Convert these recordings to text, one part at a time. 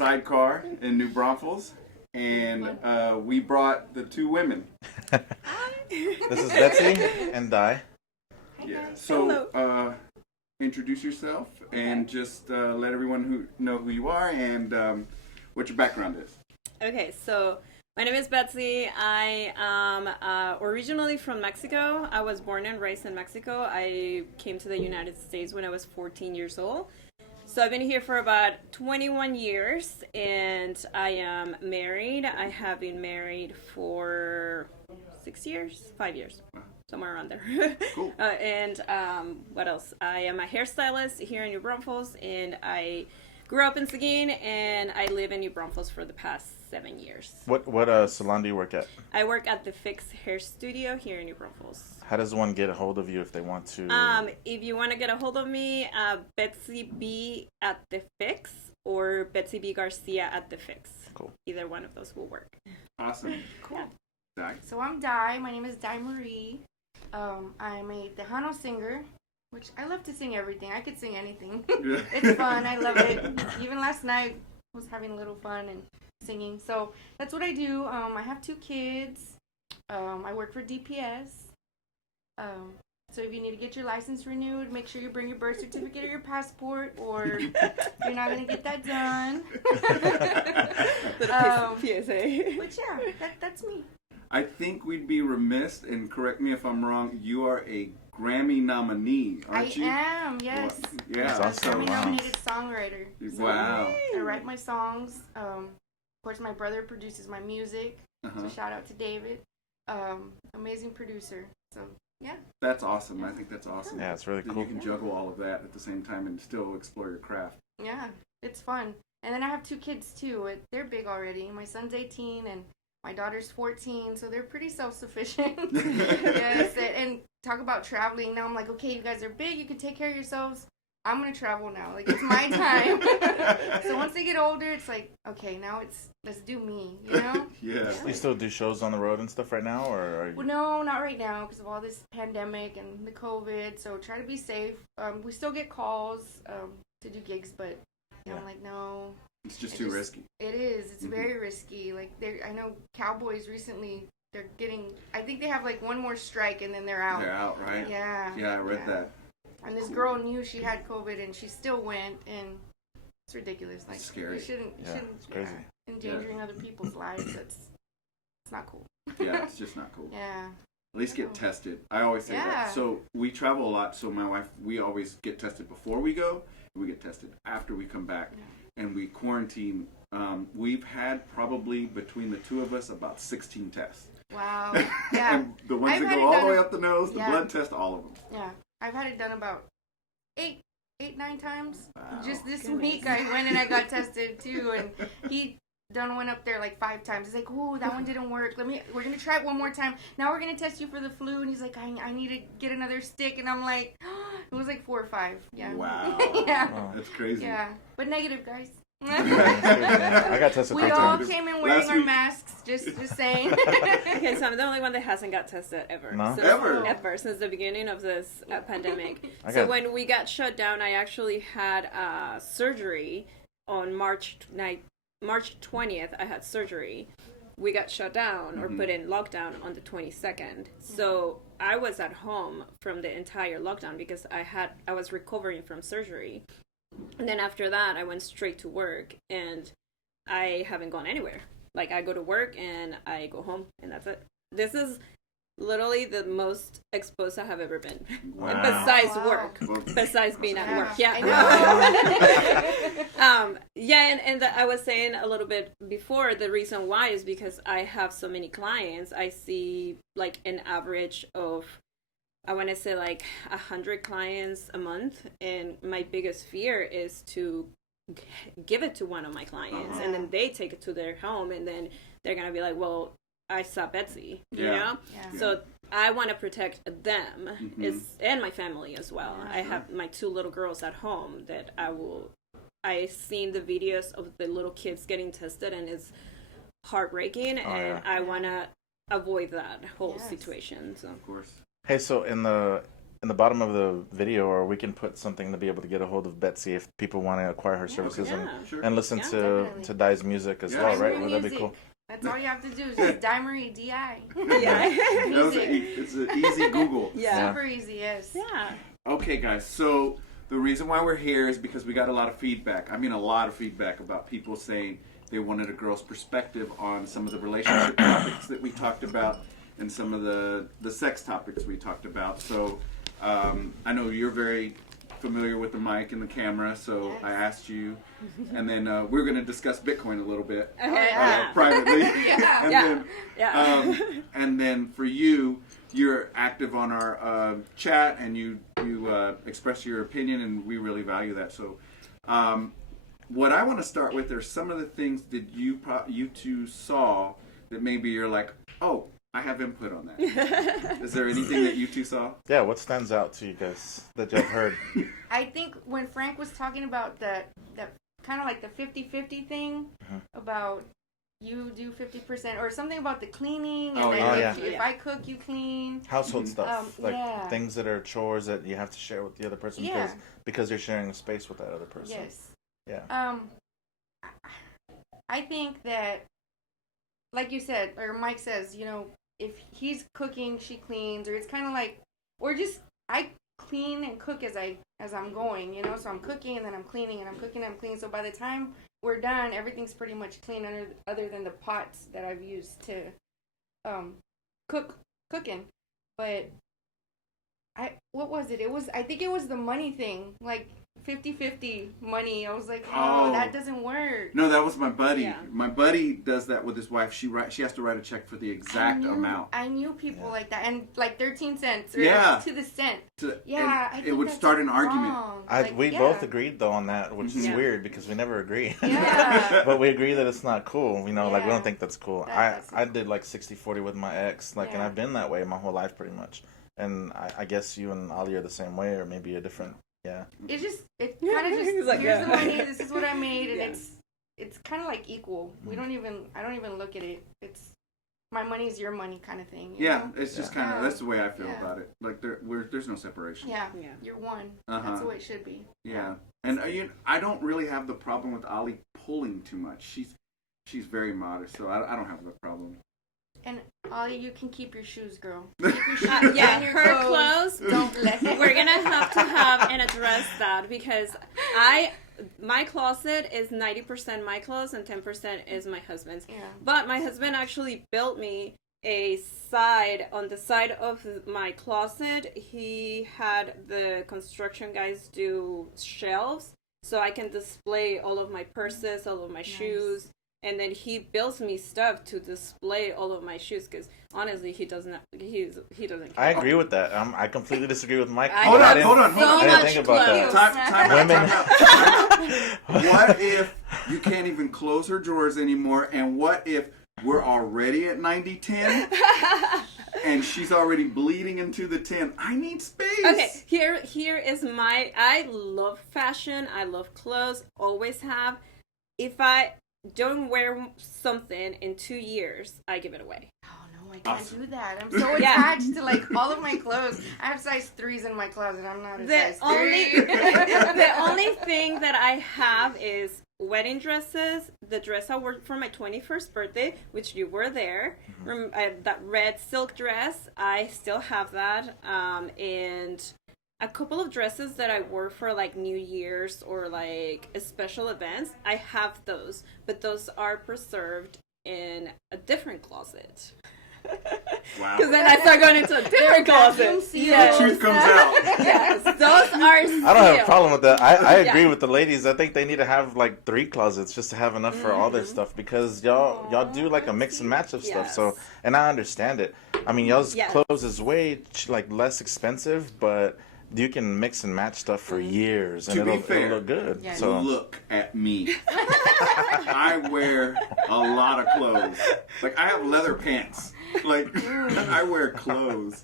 SideCar in New Braunfels, and we brought the two women. This is Betsy and Di. Yeah. So introduce yourself and just let everyone know who you are and what your background is. Okay, so my name is Betsy. I am originally from Mexico. I was born and raised in Mexico. I came to the United States when I was 14 years old. So I've been here for about 21 years, and I am married. I have been married for 5 years, somewhere around there. Cool. And what else? I am a hairstylist here in New Braunfels, and I grew up in Seguin, and I live in New Braunfels for the past 7 years. What salon do you work at? I work at the Fix Hair Studio here in New Braunfels. How does one get a hold of you if they want to? If you want to get a hold of me, Betsy B at the Fix or Betsy B Garcia at the Fix. Cool. Either one of those will work. Awesome. Cool. Yeah. Di. So I'm Di. My name is Di Marie. I'm a Tejano singer, which I love to sing everything. I could sing anything. Yeah. It's fun. I love it. Even last night I was having a little fun and singing. So that's what I do. I have 2 kids. I work for DPS. So if you need to get your license renewed, make sure you bring your birth certificate or your passport, or you're not going to get that done. PSA. But yeah, that's me. I think we'd be remiss, and correct me if I'm wrong, you are a Grammy nominee, aren't you? I am, yes. Yeah. That's awesome. Grammy nominated songwriter. Wow. I write my songs. Of course, my brother produces my music. So shout out to David. Amazing producer. So yeah. That's awesome. I think that's awesome. Yeah, it's really that cool. you can juggle all of that at the same time and still explore your craft. Yeah, it's fun. And then I have 2 kids too. They're big already. My son's 18 and my daughter's 14, so they're pretty self-sufficient. Yes, and talk about traveling. Now I'm like, okay, you guys are big. You can take care of yourselves. I'm going to travel now. Like, it's my time. So once they get older, it's like, okay, now let's do me, you know? Yeah. You still do shows on the road and stuff right now, or are you... Well, no, not right now because of all this pandemic and the COVID. So try to be safe. We still get calls to do gigs, but I'm like, no. It's just too risky. It is. It's very risky. Like, I know Cowboys recently, they're getting, I think they have like one more strike and then they're out. They're out, right? Yeah. Yeah, I read that. And this girl knew she had COVID and she still went, and it's ridiculous. Like, it's scary. You shouldn't It's crazy. endangering other people's lives. It's not cool. Yeah, it's just not cool. Yeah. At least get tested. I always say that. So we travel a lot, so my wife, we always get tested before we go, and we get tested after we come back. Yeah. And we quarantine. We've had probably, between the 2 of us, about 16 tests. Wow. Yeah. And the ones that go all the way up the nose, the blood test, all of them. Yeah. I've had it done about 8, 9 times. Wow. Just this week I went and I got tested too, and he went up there like 5 times. He's like, "Ooh, that one didn't work. We're gonna try it one more time. Now we're gonna test you for the flu." And he's like, "I need to get another stick." And I'm like, it was like 4 or 5. Yeah. Wow. Yeah. Wow. That's crazy. Yeah, but negative, guys. I got tested We 3 all times. came in wearing our masks. Just saying. Okay, so I'm the only one that hasn't got tested ever. No? Ever? Since the beginning of this pandemic. Okay. So when we got shut down, I actually had surgery on March 20th. I had surgery. We got shut down or put in lockdown on the 22nd. So I was at home from the entire lockdown because I was recovering from surgery. And then after that, I went straight to work, and I haven't gone anywhere. Like, I go to work, and I go home, and that's it. This is literally the most exposed I have ever been. Wow. Besides work. Besides being at work. Yeah. And I was saying a little bit before, the reason why is because I have so many clients. I see, like, an average of, I want to say like 100 clients a month, and my biggest fear is to give it to one of my clients, and then they take it to their home, and then they're gonna be like, well, I saw Betsy, you know? Yeah. So I want to protect them and my family as well. I have my 2 little girls at home that I've seen the videos of the little kids getting tested, and it's heartbreaking, and I want to avoid that whole situation. So. Of course. Hey, so in the in the bottom of the video, or we can put something to be able to get a hold of Betsy if people want to acquire her services and listen to Di's music as well, right? Would that be cool? That's all you have to do is just Dimery, D-I. Yeah. It's an easy Google. Super easy, yes. Yeah. Okay, guys, so the reason why we're here is because we got a lot of feedback. I mean, a lot of feedback about people saying they wanted a girl's perspective on some of the relationship topics that we talked about and some of the sex topics we talked about. So I know you're very familiar with the mic and the camera, so I asked you. And then we're going to discuss Bitcoin a little bit privately. And then for you, you're active on our chat, and you express your opinion, and we really value that. So what I want to start with are some of the things that you two saw that maybe you're like, oh, I have input on that. Is there anything that you two saw? Yeah, what stands out to you guys that you've heard? I think when Frank was talking about that kind of like the 50-50 thing, about you do 50% or something about the cleaning, and if I cook, you clean. Household stuff, things that are chores that you have to share with the other person because you're sharing a space with that other person. Yes. Yeah. I think that, like you said, or Mike says, if he's cooking, she cleans, or it's kind of like, or just I clean and cook as I'm going, so I'm cooking and then I'm cleaning and I'm cooking and I'm cleaning. So by the time we're done, everything's pretty much clean other than the pots that I've used to cooking. But what was it? I think it was the money thing, like 50-50 money. I was like, that doesn't work. No, that was my buddy. Yeah. My buddy does that with his wife. She has to write a check for the exact amount. I knew people like that, and like 13 cents or to the cent. I think it would start an argument. We both agreed though on that, which is weird because we never agree. Yeah. But we agree that it's not cool. Like we don't think that's cool. I did like 60-40 with my ex, and I've been that way my whole life pretty much. And I guess you and Ali are the same way, or maybe a different. Yeah. It kind of just like, here's the money. This is what I made, and it's kind of like equal. I don't even look at it. It's my money's your money kind of thing. You know? It's just kind of that's the way I feel about it. Like there's no separation. Yeah. You're one. That's the way it should be. Yeah. And I don't really have the problem with Ali pulling too much. She's very modest, so I don't have the problem. And Ollie, you can keep your shoes, girl. Keep your shoes her clothes. Don't let it. We're gonna have to have and address that because my closet is 90% my clothes and 10% is my husband's. Yeah. But my husband actually built me on the side of my closet. He had the construction guys do shelves so I can display all of my purses, all of my shoes. And then he builds me stuff to display all of my shoes because honestly, he doesn't care. I agree with that. I completely disagree with Mike. Hold on. I didn't think about that. Time what if you can't even close her drawers anymore? And what if we're already at 90-10 and she's already bleeding into the 10? I need space. Okay, here is I love fashion. I love clothes. Always have. If I don't wear something in 2 years, I give it away. Oh no, I can't do that. I'm so attached to like all of my clothes. I have size 3s in my closet. I'm not a size 3. The only thing that I have is wedding dresses. The dress I wore for my 21st birthday, which you were there. That red silk dress, I still have that. And a couple of dresses that I wore for like New Year's or like special events, I have those, but those are preserved in a different closet. Wow. Because then I start going into a different closet. The truth comes out. Yes, those are still. I don't have a problem with that. I agree with the ladies. I think they need to have like 3 closets just to have enough for all their stuff because y'all do like a mix and match of stuff. So, and I understand it. I mean, y'all's clothes is way like less expensive, but you can mix and match stuff for years and it'll look good. Yeah. So look at me. I wear a lot of clothes. Like I have leather pants. Like I wear clothes.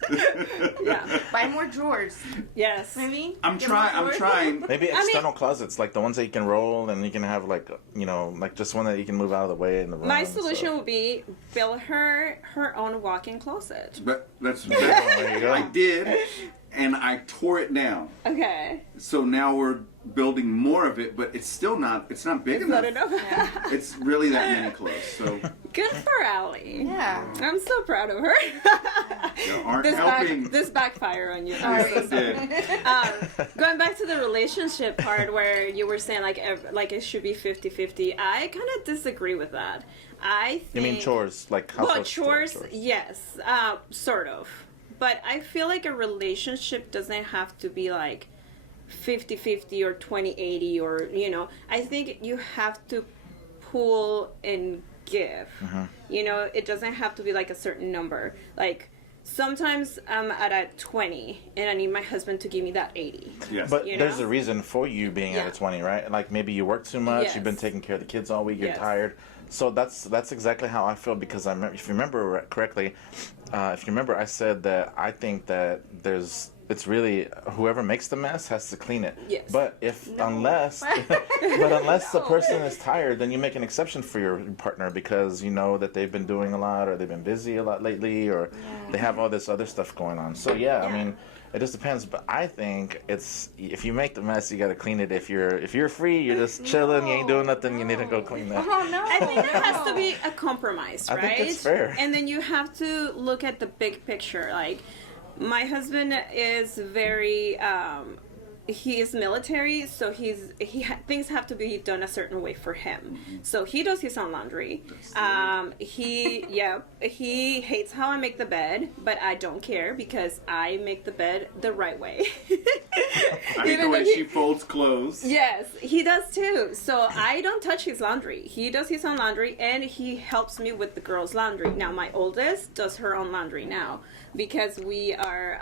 Buy more drawers. Yes. Maybe. I'm trying. Maybe external closets, like the ones that you can roll and you can have like like just one that you can move out of the way in the room. My solution would be build her own walk-in closet. But that's I did. and I tore it down. Okay. So now we're building more of it, but it's still not. It's not big enough. Not enough. Yeah. It's really that many clothes. So good for Allie. Yeah. I'm so proud of her. You aren't helping. This backfire on you. Yes, it did. Going back to the relationship part where you were saying like it should be 50-50, I kind of disagree with that. I think, you mean chores, like household chores? Yes, sort of. But I feel like a relationship doesn't have to be like 50-50 or 20-80 or, you know. I think you have to pull and give. You know, it doesn't have to be like a certain number. Like, sometimes I'm at a 20 and I need my husband to give me that 80. Yes. But there's a reason for you being at a 20, right? Like maybe you work too much, you've been taking care of the kids all week, you're tired. So that's exactly how I feel, because if you remember correctly, I said that I think that it's really whoever makes the mess has to clean it. Yes. But unless the person is tired, then you make an exception for your partner because you know that they've been doing a lot or they've been busy a lot lately or they have all this other stuff going on. So I mean, it just depends. But I think it's if you make the mess, you got to clean it. If you're free, you're just chilling, you ain't doing nothing, you need to go clean that. Oh no! I think there has to be a compromise, right? I think it's fair. And then you have to look at the big picture, like. My husband is very, he is military, so things have to be done a certain way for him. So he does his own laundry. He hates how I make the bed, but I don't care because I make the bed the right way. I hate the way she folds clothes. Yes, he does too. So I don't touch his laundry. He does his own laundry, and he helps me with the girls' laundry. Now, my oldest does her own laundry now because we are...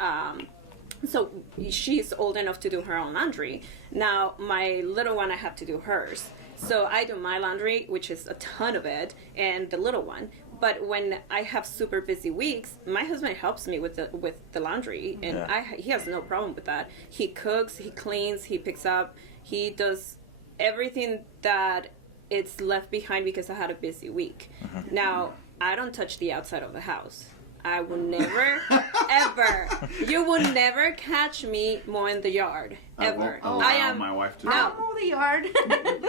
So she's old enough to do her own laundry. Now, my little one, I have to do hers. So I do my laundry, which is a ton of it, and the little one. But when I have super busy weeks, my husband helps me with the laundry, and he has no problem with that. He cooks, he cleans, he picks up, he does everything that it's left behind because I had a busy week. Now, I don't touch the outside of the house. I will never, ever, you will never catch me mowing the yard, ever. I am my wife to I'll mow the yard.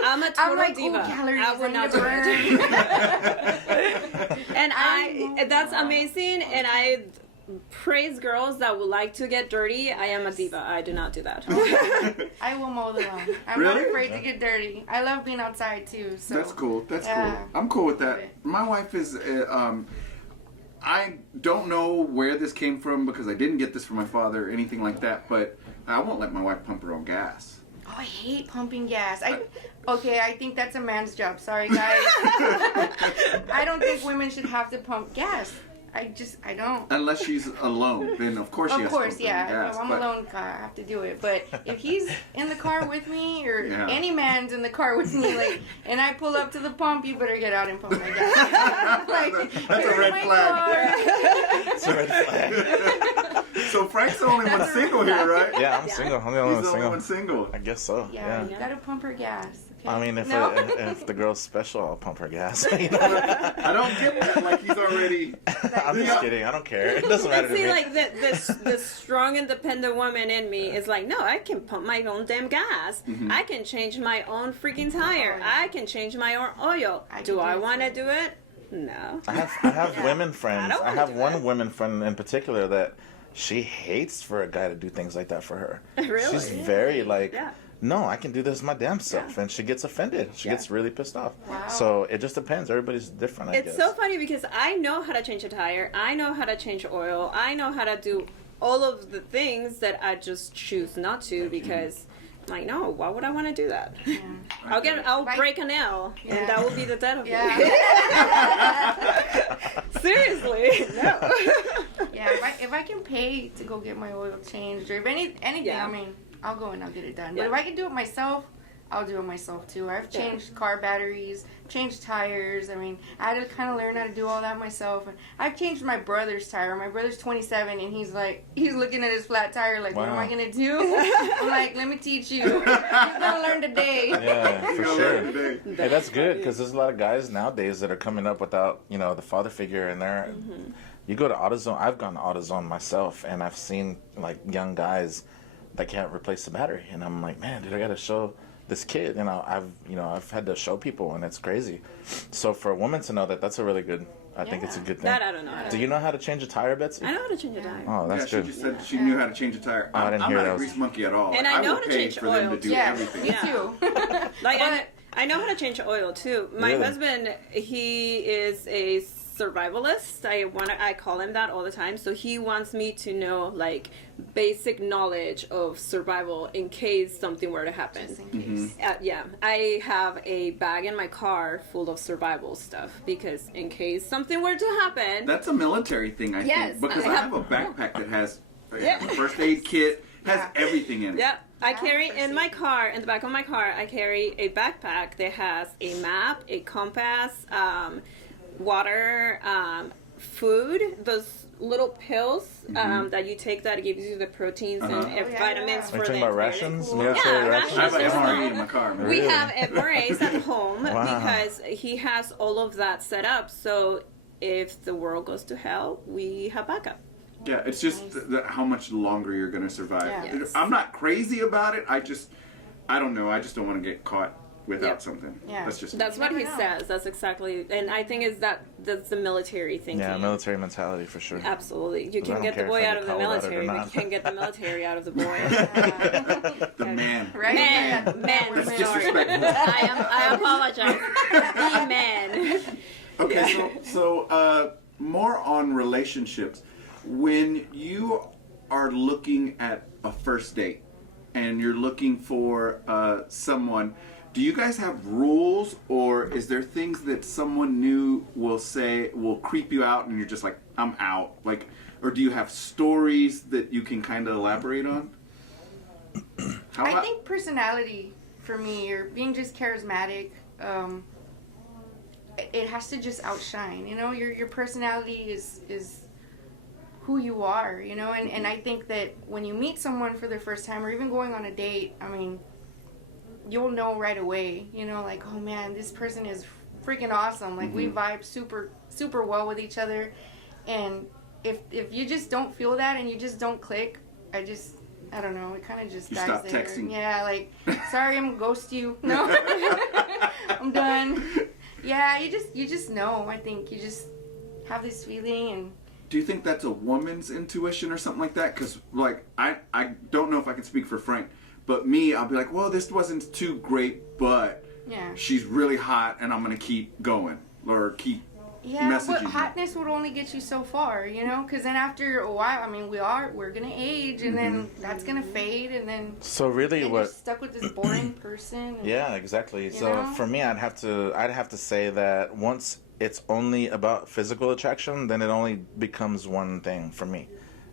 I'm a total like, diva. Calories, I will not do it. And that's amazing, and I praise girls that would like to get dirty. I am a diva. I do not do that. I will mow the lawn. I'm not afraid to get dirty. I love being outside too. So. That's cool. That's cool. I'm cool with that. My wife is... I don't know where this came from because I didn't get this from my father or anything like that, but I won't let my wife pump her own gas. Oh, I hate pumping gas. I think that's a man's job. Sorry, guys. I don't think women should have to pump gas. I don't. Unless she's alone, then of course she has to pump gas. If I'm alone, I have to do it. But if he's in the car with me, or any man's in the car with me, and I pull up to the pump, you better get out and pump my gas. That's a red flag. It's a red flag. So Frank's the only one single here, right? Yeah, I'm single. I'm the only one single. I guess so. Yeah, you gotta pump her gas. Okay? I mean, if the girl's special, I'll pump her gas. I don't get that. Like he's already. I'm just kidding. I don't care. It doesn't matter to me. See, like the strong, independent woman in me is like, no, I can pump my own damn gas. I can change my own freaking tire. I can change my own oil. Do I want to do it? No. I have women friends. I have one woman friend in particular that she hates for a guy to do things like that for her. Really? She's very no, I can do this my damn self. And she gets offended. She gets really pissed off. Wow. So it just depends. Everybody's different, I guess. It's so funny because I know how to change a tire. I know how to change oil. I know how to do all of the things that I just choose not to because I'm like, no, why would I want to do that? Yeah. I'll break a nail and that will be the death of me. Seriously, no. If I can pay to go get my oil changed or if anything, I mean, I'll go and I'll get it done. But if I can do it myself, I'll do it myself too. I've changed car batteries, changed tires. I mean, I had to kind of learn how to do all that myself. And I've changed my brother's tire. My brother's 27 and he's looking at his flat tire like, what am I going to do? I'm like, let me teach you. You're going to learn today. Yeah, for sure. Hey, that's good because there's a lot of guys nowadays that are coming up without, the father figure and You go to AutoZone. I've gone to AutoZone myself, and I've seen like young guys that can't replace the battery, and I'm like, man, dude, I gotta show this kid. I've had to show people, and it's crazy. So for a woman to know that, that's a really good. I think it's a good thing. That I don't know. Do you know how to change a tire, Betsy? I know how to change a tire. Oh, that's good. She just said she knew how to change a tire. I didn't I'm hear not that. a grease monkey at all. And I know how to change for oil. them to do everything. Me too. Like I know how to change oil too. My Really? husband, he is a survivalist. I call him that all the time. So he wants me to know like basic knowledge of survival in case something were to happen. Just in case. Yeah, I have a bag in my car full of survival stuff because in case something were to happen. That's a military thing, I think, because I have a backpack that has a first aid kit, has everything in it. Yeah, I carry in my car, in the back of my car, I carry a backpack that has a map, a compass, water, food, those little pills that you take that gives you the proteins and vitamins Are you for talking the about rations? cool. Military rations. I have an There's MRE in my car. Man. We have MRAs at home Wow. because he has all of that set up. So if the world goes to hell, we have backup. Yeah, it's just how much longer you're going to survive. Yeah. Yes. I'm not crazy about it. I don't know. I just don't want to get caught without Yep. something. Yeah. That's what he says. That's exactly, and I think that's the military thinking. Yeah, military mentality for sure. Absolutely, you I can don't get the care boy if I out get of the called out or military, but not. you can't get the military out of the boy. The man. Right? Man, Yeah. man, That's sorry. disrespectful. I apologize. The man. Okay, so more on relationships. When you are looking at a first date and you're looking for someone, do you guys have rules, or is there things that someone new will say will creep you out and you're just like, I'm out? Like, or do you have stories that you can kind of elaborate on? I think personality for me, or being just charismatic, it has to just outshine. You know, your personality is who you are. You know, and I think that when you meet someone for the first time, or even going on a date, I mean, you'll know right away. You know, like, oh man, this person is freaking awesome. Like we vibe super well with each other, and if you just don't feel that and you just don't click, I don't know, it kind of just dies stop there. texting. Yeah, like, sorry, I'm gonna ghost you. No, I'm done. Yeah, you just know. I think you just have this feeling. And do you think that's a woman's intuition or something like that? Because, like, I don't know if I can speak for Frank, but me, I'll be like, well, this wasn't too great, but yeah, she's really hot, and I'm gonna keep going or keep messaging. But her. hotness would only get you so far, you know. Because then after a while, I mean, we're gonna age, and then that's gonna fade, and then So really, you're what? stuck with this boring person. And, Yeah, exactly. So know? for me, I'd have to say that once it's only about physical attraction, then it only becomes one thing for me,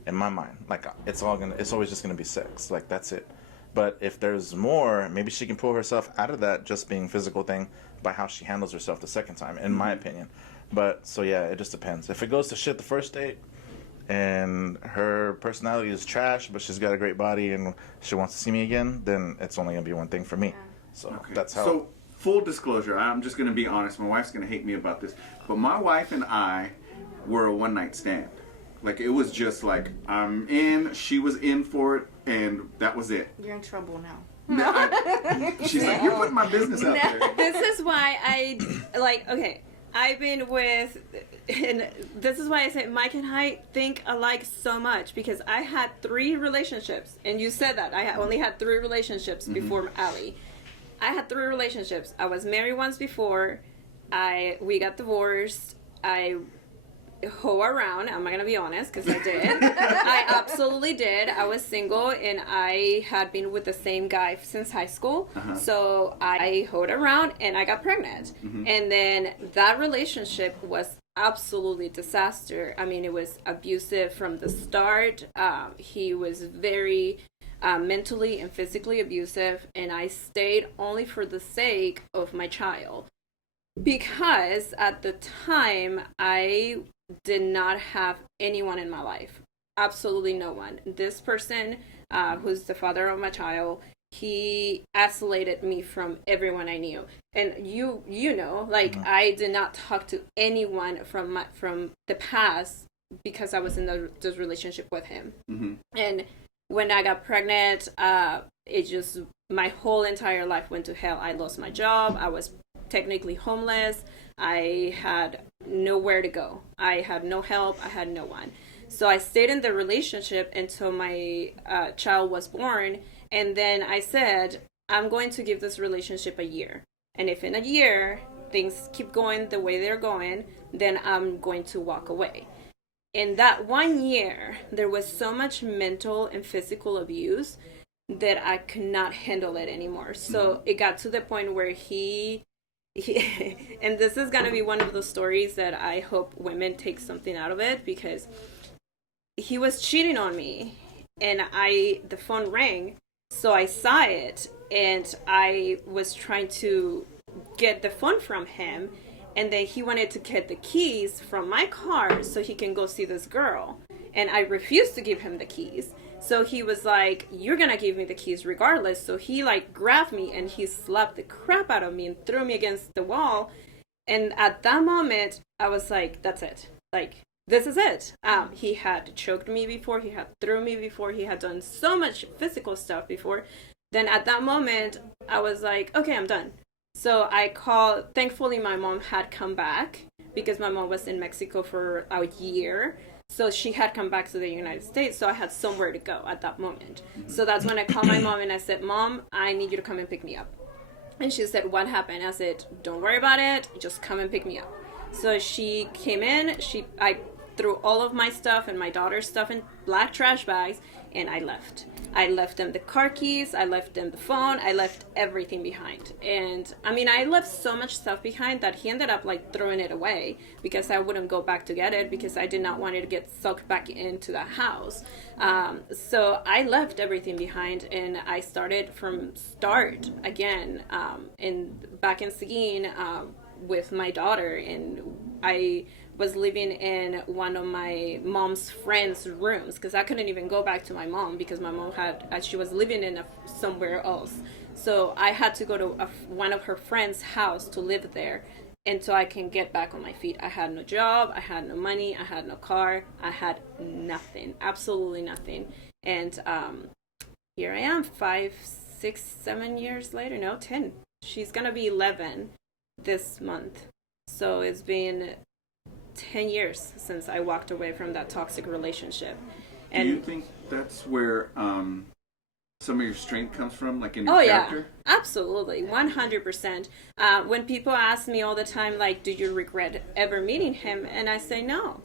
in my mind. Like it's always just gonna be sex. Like that's it. But if there's more, maybe she can pull herself out of that just being physical thing by how she handles herself the second time, in my opinion. But so yeah, it just depends. If it goes to shit the first date, and her personality is trash, but she's got a great body and she wants to see me again, then it's only gonna be one thing for me. So that's how. So, full disclosure, I'm just going to be honest. My wife's going to hate me about this, but my wife and I were a one-night stand. Like, it was just like, I'm in, she was in for it, and that was it. You're in trouble now. She's like, you're putting my business out there. This is why I've been with, and this is why I say Mike and I think alike so much, because I had 3 relationships, and you said that I only had 3 relationships before Ali. I had 3 relationships. I was married once before. We got divorced. I hoe around. I'm not gonna be honest, because I did. I absolutely did. I was single, and I had been with the same guy since high school. So I hoed around, and I got pregnant. And then that relationship was absolutely disaster. I mean, it was abusive from the start. He was very mentally and physically abusive, and I stayed only for the sake of my child, because at the time I did not have anyone in my life, absolutely no one. This person, who's the father of my child, he isolated me from everyone I knew. And you know, like, I did not talk to anyone from the past because I was in this relationship with him. Mm-hmm. And when I got pregnant, it just, my whole entire life went to hell. I lost my job. I was technically homeless. I had nowhere to go. I had no help. I had no one. So I stayed in the relationship until my child was born. And then I said, I'm going to give this relationship a year. And if in a year things keep going the way they're going, then I'm going to walk away. In that 1 year, there was so much mental and physical abuse that I could not handle it anymore. So it got to the point where he and this is going to be one of the stories that I hope women take something out of it, because he was cheating on me, and the phone rang, so I saw it, and I was trying to get the phone from him, and then he wanted to get the keys from my car so he can go see this girl, and I refused to give him the keys. So he was like, you're gonna give me the keys regardless. So he like grabbed me and he slapped the crap out of me and threw me against the wall. And at that moment, I was like, that's it. Like, this is it. He had choked me before. He had thrown me before. He had done so much physical stuff before. Then at that moment, I was like, okay, I'm done. So I called. Thankfully, my mom had come back because my mom was in Mexico for a year. So she had come back to the United States, so I had somewhere to go at that moment. So that's when I called my mom and I said, Mom, I need you to come and pick me up. And she said, what happened? I said, don't worry about it, just come and pick me up. So she came in, I threw all of my stuff and my daughter's stuff in black trash bags, and I left. I left them the car keys, I left them the phone, I left everything behind. And I mean, I left so much stuff behind that he ended up like throwing it away because I wouldn't go back to get it because I did not want it to get sucked back into the house. So I left everything behind and I started from start again back in Seguin with my daughter, and I was living in one of my mom's friends' rooms because I couldn't even go back to my mom because my mom she was living in somewhere else. So I had to go to one of her friends' house to live there until I can get back on my feet. I had no job, I had no money, I had no car, I had nothing, absolutely nothing. And here I am 5, 6, 7 years later, no, 10. She's gonna be 11 this month. So it's been 10 years since I walked away from that toxic relationship. And do you think that's where some of your strength comes from, like in your character? Yeah, absolutely, 100%. When people ask me all the time, like, do you regret ever meeting him? And I say, no,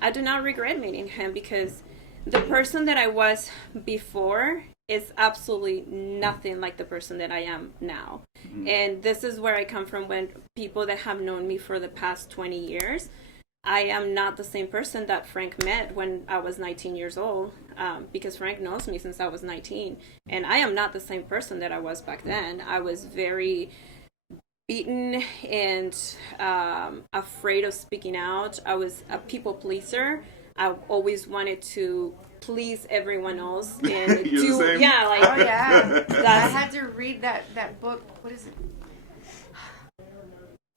I do not regret meeting him because the person that I was before is absolutely nothing like the person that I am now. Mm-hmm. And this is where I come from. When people that have known me for the past 20 years, I am not the same person that Frank met when I was 19 years old, because Frank knows me since I was 19. And I am not the same person that I was back then. I was very beaten and afraid of speaking out. I was a people pleaser. I always wanted to please everyone else and do oh yeah. I had to read that book. What is it?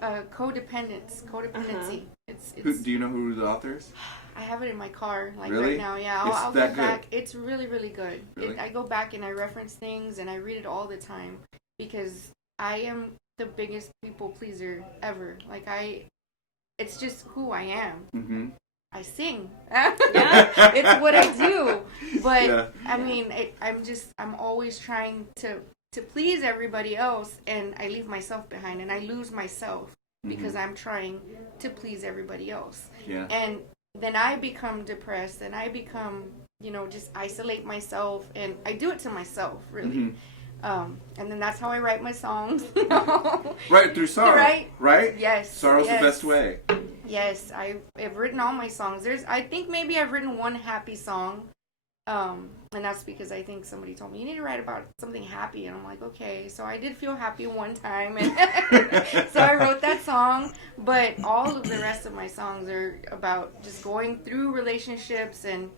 Codependency. Uh-huh. It's do you know who the author is? I have it in my car really? Right now. Yeah, I'll go back. It's really, really good. Really? I go back and I reference things and I read it all the time because I am the biggest people pleaser ever. Like it's just who I am. Mm-hmm. I sing. It's what I do. But I mean, I'm always trying to please everybody else, and I leave myself behind, and I lose myself because I'm trying to please everybody else. Yeah. And then I become depressed, and I become, just isolate myself, and I do it to myself, really. Mm-hmm. And then that's how I write my songs. Right, through sorrow. Right? Yes. Sorrow's the best way. Yes, I've written all my songs. I think maybe I've written one happy song, and that's because I think somebody told me, you need to write about something happy, and I'm like, okay. So I did feel happy one time, and so I wrote that song, but all of the rest of my songs are about just going through relationships and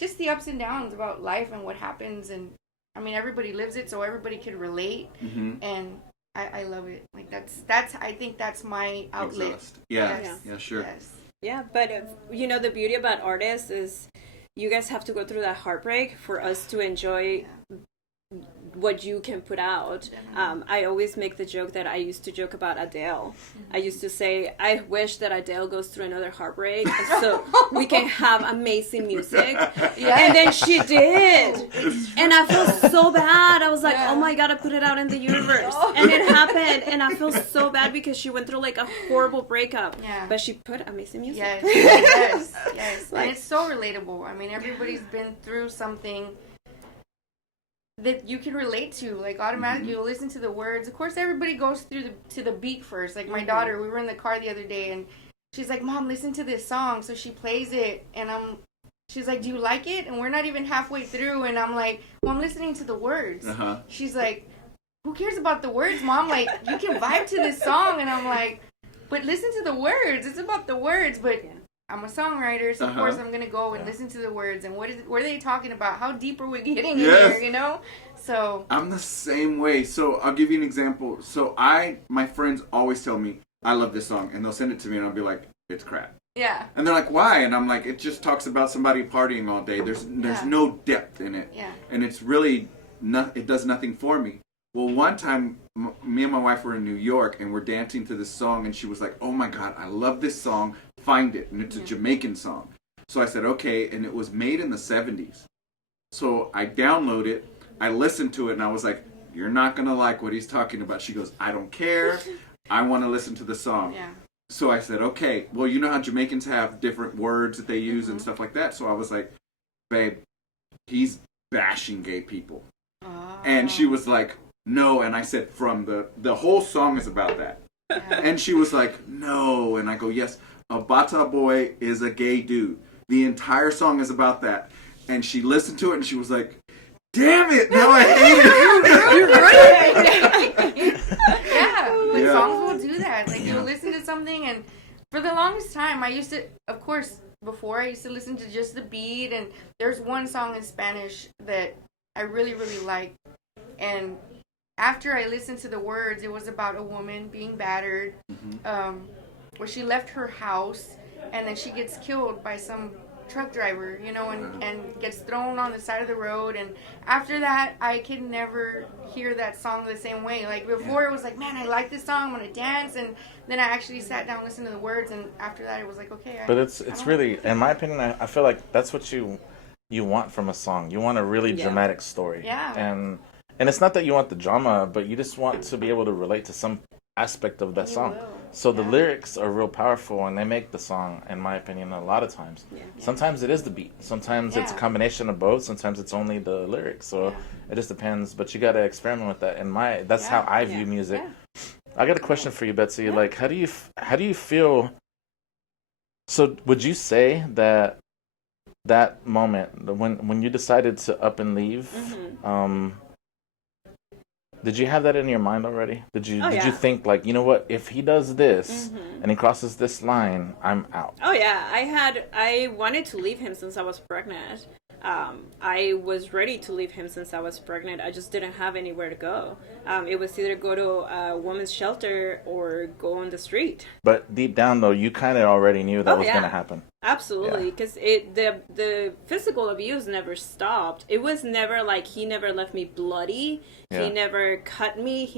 just the ups and downs about life and what happens, and I mean, everybody lives it, so everybody can relate, and I love it. Like that's I think that's my outlet. Yeah, sure. Yes. Yeah, but you know, the beauty about artists is you guys have to go through that heartbreak for us to enjoy what you can put out. I always make the joke that I used to joke about Adele. I used to say, I wish that Adele goes through another heartbreak so we can have amazing music. And then she did. And I feel so bad. I was like, oh my God, I put it out in the universe. And it happened. And I feel so bad because she went through like a horrible breakup. Yeah. But she put amazing music. Yes. And it's so relatable. I mean, everybody's been through something that you can relate to, like automatically you listen to the words. Of course, everybody goes through to the beat first. Like my daughter, we were in the car the other day, and she's like, "Mom, listen to this song." So she plays it, and she's like, "Do you like it?" And we're not even halfway through, and I'm like, "Well, I'm listening to the words." She's like, "Who cares about the words, Mom? Like, you can vibe to this song." And I'm like, "But listen to the words. It's about the words." But I'm a songwriter, so of course I'm gonna go and listen to the words and what are they talking about? How deep are we getting in here? You know? So I'm the same way. So I'll give you an example. So my friends always tell me I love this song, and they'll send it to me, and I'll be like, it's crap. Yeah. And they're like, why? And I'm like, it just talks about somebody partying all day. There's no depth in it. Yeah. And it's really it does nothing for me. Well, one time, me and my wife were in New York, and we're dancing to this song, and she was like, oh my God, I love this song. Find it. And it's a Jamaican song. So I said, okay. And it was made in the 70s. So I downloaded it. I listened to it, and I was like, you're not going to like what he's talking about. She goes, I don't care. I want to listen to the song. Yeah. So I said, okay. Well, you know how Jamaicans have different words that they use and stuff like that. So I was like, babe, he's bashing gay people. Oh. And she was like, no. And I said, from the whole song is about that. Yeah. And she was like, no. And I go, yes. A Bata boy is a gay dude. The entire song is about that. And she listened to it and she was like, damn it, now I hate it. You're right. Yeah, songs will do that. Like, you'll listen to something, and for the longest time, I used to, of course, before I used to listen to just the beat, and there's one song in Spanish that I really, really like. And after I listened to the words, it was about a woman being battered, where she left her house, and then she gets killed by some truck driver, you know, and gets thrown on the side of the road. And after that, I can never hear that song the same way. Like before, it was like, man, I like this song, I'm gonna dance, and then I actually sat down and listened to the words, and after that, it was like, okay. But it's really, in my opinion, I feel like that's what you want from a song. You want a really dramatic story. Yeah. And it's not that you want the drama, but you just want to be able to relate to some aspect of that song. So the lyrics are real powerful, and they make the song, in my opinion, a lot of times. Yeah. Sometimes it is the beat. Sometimes it's a combination of both. Sometimes it's only the lyrics. So it just depends. But you got to experiment with that. And that's how I view music. Yeah. I got a question for you, Betsy. Yeah. Like, how do you feel? So would you say that moment when you decided to up and leave? Did you have that in your mind already? Did you think, like, you know what, if he does this and he crosses this line, I'm out? Oh yeah, I wanted to leave him since I was pregnant. I was ready to leave him since I was pregnant. I just didn't have anywhere to go. It was either go to a women's shelter or go on the street. But deep down, though, you kind of already knew that was going to happen. Absolutely, because the physical abuse never stopped. It was never like he never left me bloody. Yeah. He never cut me.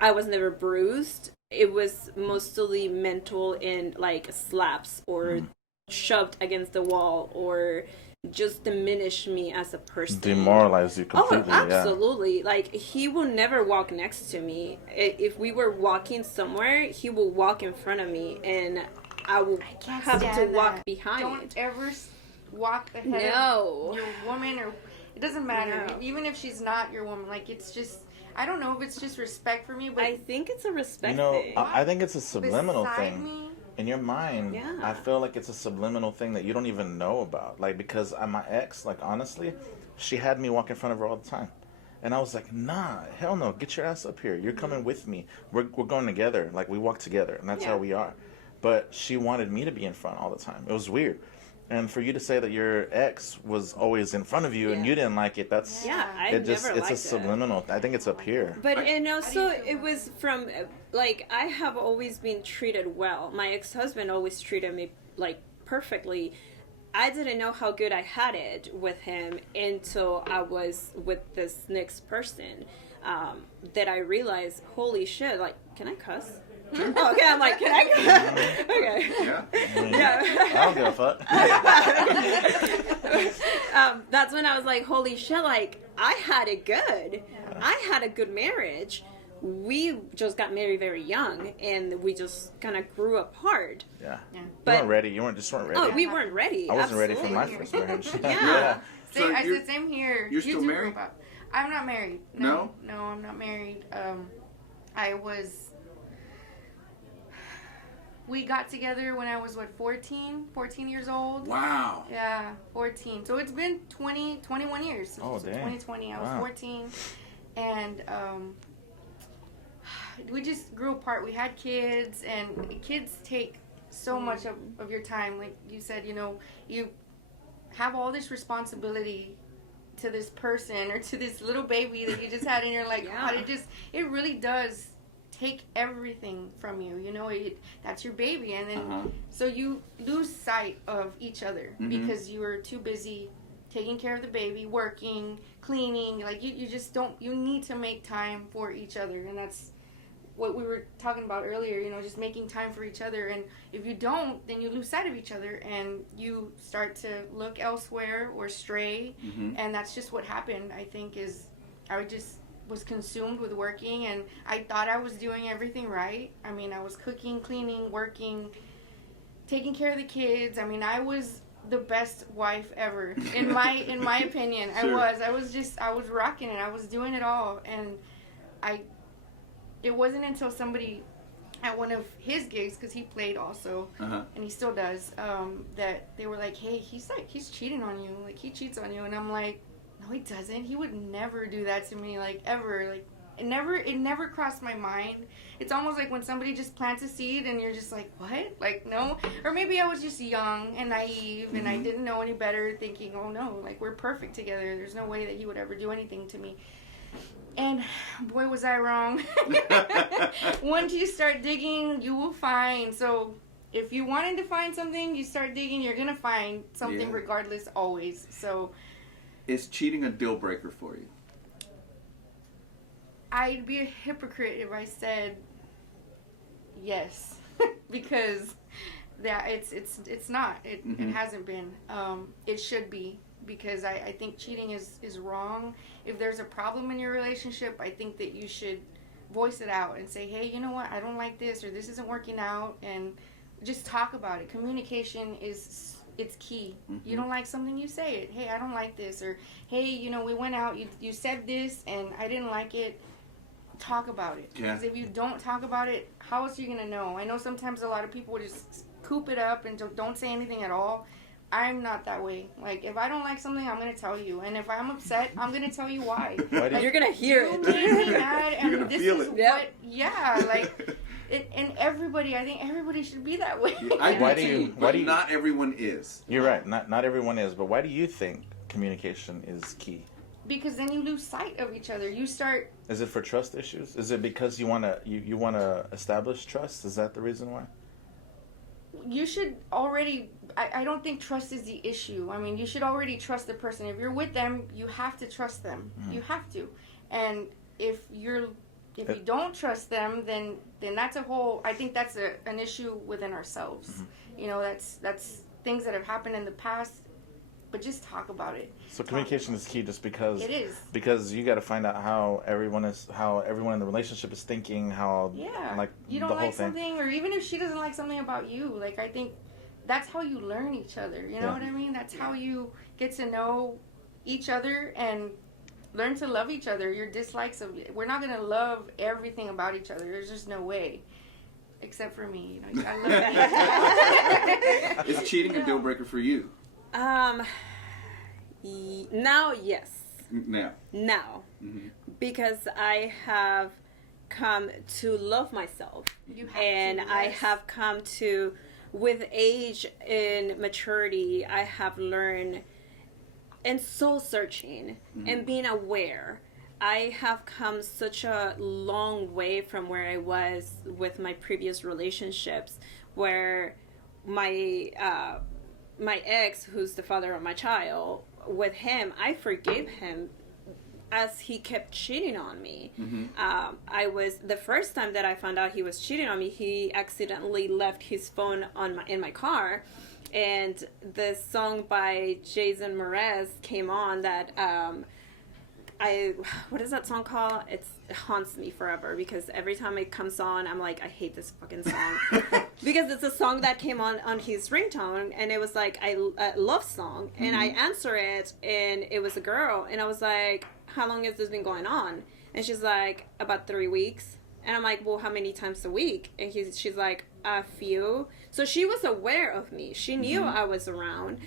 I was never bruised. It was mostly mental in like slaps or shoved against the wall or just diminish me as a person. Demoralize you completely. Oh, absolutely. Yeah. Like, he will never walk next to me. If we were walking somewhere, he will walk in front of me, and I will have to walk behind. Don't ever walk ahead of your woman, or it doesn't matter. No. Even if she's not your woman, like, it's just, I don't know if it's just respect for me, but I think it's a respect thing. I think it's a subliminal thing. In your mind, I feel like it's a subliminal thing that you don't even know about. Like, because my ex, like, honestly, she had me walk in front of her all the time. And I was like, nah, hell no, get your ass up here. You're coming with me. We're going together. Like, we walk together, and that's how we are. But she wanted me to be in front all the time. It was weird. And for you to say that your ex was always in front of you and you didn't like it, that's it's a subliminal. I think it's up here. But and also it was from like I have always been treated well. My ex-husband always treated me like perfectly. I didn't know how good I had it with him until I was with this next person. That I realized, holy shit! Like, can I cuss? Oh, okay, I'm like, can I cuss? Okay. Yeah. I don't give a fuck. That's when I was like, holy shit! Like, I had it good. I had a good marriage. We just got married very young, and we just kind of grew apart. Yeah. But you weren't ready. You weren't ready. Oh, we weren't ready. I wasn't ready for my first marriage. Yeah. So I said same here. You're still married? I'm not married. No, I'm not married. We got together when I was 14 years old. Wow. Yeah, 14. So it's been 21 years since 2020. I was 14, and we just grew apart. We had kids, and kids take so much of your time. Like you said, you have all this responsibility to this person or to this little baby that you just had, and you're like, God, it really does take everything from you. That's your baby, and then so you lose sight of each other because you are too busy taking care of the baby, working, cleaning. Like you just don't. You need to make time for each other, and that's what we were talking about earlier, just making time for each other. And if you don't, then you lose sight of each other and you start to look elsewhere or stray. And that's just what happened, I think, is I just was consumed with working, and I thought I was doing everything right. I mean, I was cooking, cleaning, working, taking care of the kids. I mean, I was the best wife ever, in my opinion. Sure. I was rocking it. I was doing it all. And it wasn't until somebody at one of his gigs, because he played also, and he still does, that they were like, hey, he's cheating on you. Like, he cheats on you. And I'm like, no, he doesn't. He would never do that to me, like, ever. Like, it never crossed my mind. It's almost like when somebody just plants a seed and you're just like, what? Like, no. Or maybe I was just young and naive and I didn't know any better, thinking, oh no, like, we're perfect together. There's no way that he would ever do anything to me. And boy, was I wrong. Once you start digging, you will find. So if you wanted to find something, you start digging, you're going to find something regardless, always. So is cheating a deal breaker for you? I'd be a hypocrite if I said yes. Because it's not. It hasn't been. It should be. Because I think cheating is wrong. If there's a problem in your relationship, I think that you should voice it out and say, hey, you know what, I don't like this, or this isn't working out, and just talk about it. Communication it's key. You don't like something, you say it. Hey, I don't like this, or hey, we went out, you said this and I didn't like it. Talk about it. Because if you don't talk about it, how else are you going to know? I know sometimes a lot of people just coop it up and don't say anything at all. I'm not that way. Like, if I don't like something, I'm going to tell you. And if I'm upset, I'm going to tell you why. Like, you're going to hear it. You made me mad, and you're this is what, like, and everybody, I think everybody should be that way. Why do you, not everyone is. You're right. Not everyone is. But why do you think communication is key? Because then you lose sight of each other. You start... Is it for trust issues? Is it because you want to establish trust? Is that the reason why? You should already... I don't think trust is the issue. I mean, you should already trust the person. If you're with them, you have to trust them. You have to. And if you don't trust them, then that's a whole... I think that's an issue within ourselves. That's things that have happened in the past. But just talk about it. So communication is key, just because it is. Because you got to find out how everyone in the relationship is thinking, how like you don't like something, or even if she doesn't like something about you. Like, I think that's how you learn each other. You know what I mean? That's how you get to know each other and learn to love each other. Your dislikes we're not gonna love everything about each other. There's just no way. Except for me, you love that. Is cheating a deal breaker for you? Now, yes. Now. Because I have come to love myself. I have come to with age and maturity, I have learned, and soul searching and being aware, I have come such a long way from where I was with my previous relationships, where my ex, who's the father of my child, with him, I forgave him as he kept cheating on me. I was, the first time that I found out he was cheating on me, he accidentally left his phone in my car, and the song by Jason Mraz came on that what is that song called? It haunts me forever, because every time it comes on, I'm like, I hate this fucking song. Because it's a song that came on his ringtone, and it was like a love song. And I answer it, and it was a girl. And I was like, how long has this been going on? And she's like, about 3 weeks. And I'm like, well, how many times a week? And she's like, a few. So she was aware of me. She knew I was around.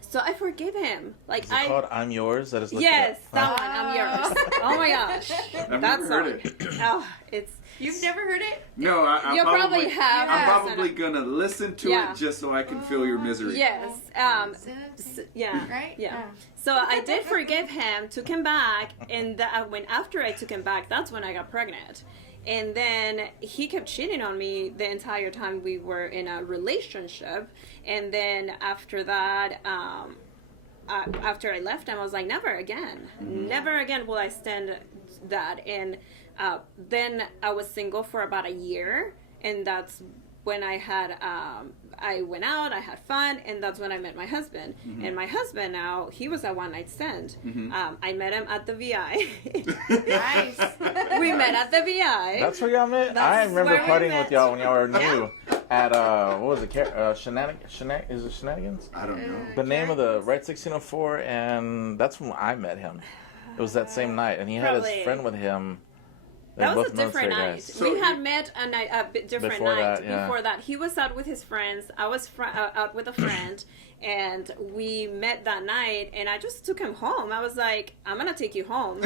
So I forgive him. Like, is it called "I'm Yours"? That is. Yes, that one. I'm yours. Oh my gosh, I've that never song. heard it. Oh, it's. You've never heard it? No, You probably have. I'm probably gonna listen to it just so I can feel your misery. Yes. Yeah. Right? Yeah. So I did forgive him, took him back, and when after I took him back, that's when I got pregnant. And then he kept cheating on me the entire time we were in a relationship. And then after that, after I left him, I was like, never again. Never again will I stand that. And then I was single for about a year. And that's when I had, I went out, I had fun, and that's when I met my husband. And my husband now, he was a one-night stand. I met him at the VI. Nice. We met at the VI. That's where y'all met? I remember partying with y'all when y'all were new. At, what was it? Is it Shenanigans? I don't know. The name of the Right 1604, and that's when I met him. It was that same night, and he had his friend with him. That was a different night. So we had met a different Before night. that, Before that, he was out with his friends. I was out with a friend, and we met that night. And I just took him home. I was like, "I'm gonna take you home,"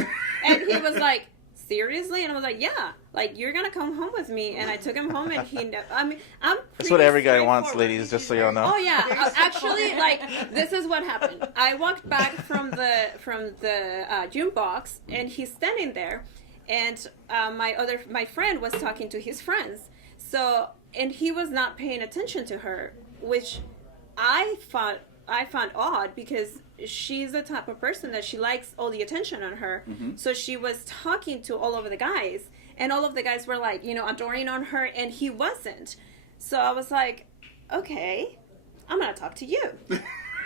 and he was like, "Seriously?" And I was like, "Yeah, like you're gonna come home with me." And I took him home, and I mean, I'm. That's what every guy wants, ladies. Just so y'all know. Oh yeah, actually, like this is what happened. I walked back from the jukebox, and he's standing there. And my friend was talking to his friends, and he was not paying attention to her, which I found odd, because she's the type of person that she likes all the attention on her. So she was talking to all of the guys, and all of the guys were like, adoring on her, and he wasn't. So I was like, okay, I'm gonna talk to you.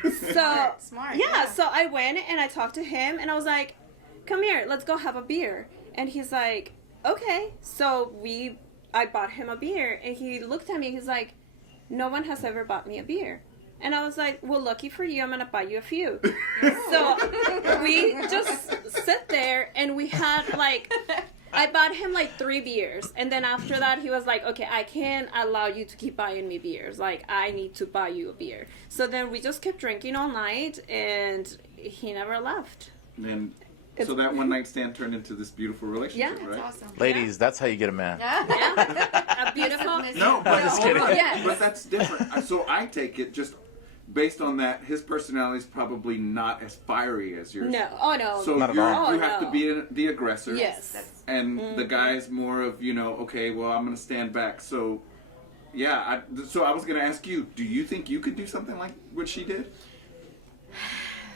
So Smart. Yeah, so I went and I talked to him, and I was like, come here, let's go have a beer. And he's like, okay. So I bought him a beer, and he looked at me, he's like, no one has ever bought me a beer. And I was like, well, lucky for you, I'm going to buy you a few. So we just sit there, and we had I bought him 3 beers. And then after that, he was like, okay, I can't allow you to keep buying me beers. I need to buy you a beer. So then we just kept drinking all night, and he never left. And so that one night stand turned into this beautiful relationship, right? That's awesome. Ladies, that's how you get a man. Yeah. A beautiful. No, but just hold kidding. on. Yes. But that's different. So I take it just based on that, his personality is probably not as fiery as yours. No. Oh, no. So Not at all. you have to be the aggressor. Yes. And the guy's more of, okay, well, I'm going to stand back. So, yeah. So I was going to ask you, do you think you could do something like what she did?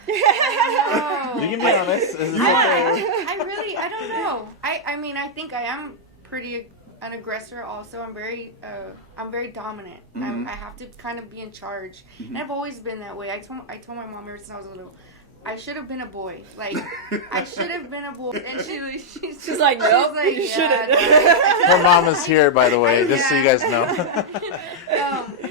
You can be honest. I don't know. I mean, I think I am pretty an aggressor also. I'm very dominant. I have to kind of be in charge. And I've always been that way. I told my mom ever since I was little, I should have been a boy. I should have been a boy. And she's like, nope, you shouldn't. Her mom is here, by the way, just so you guys know.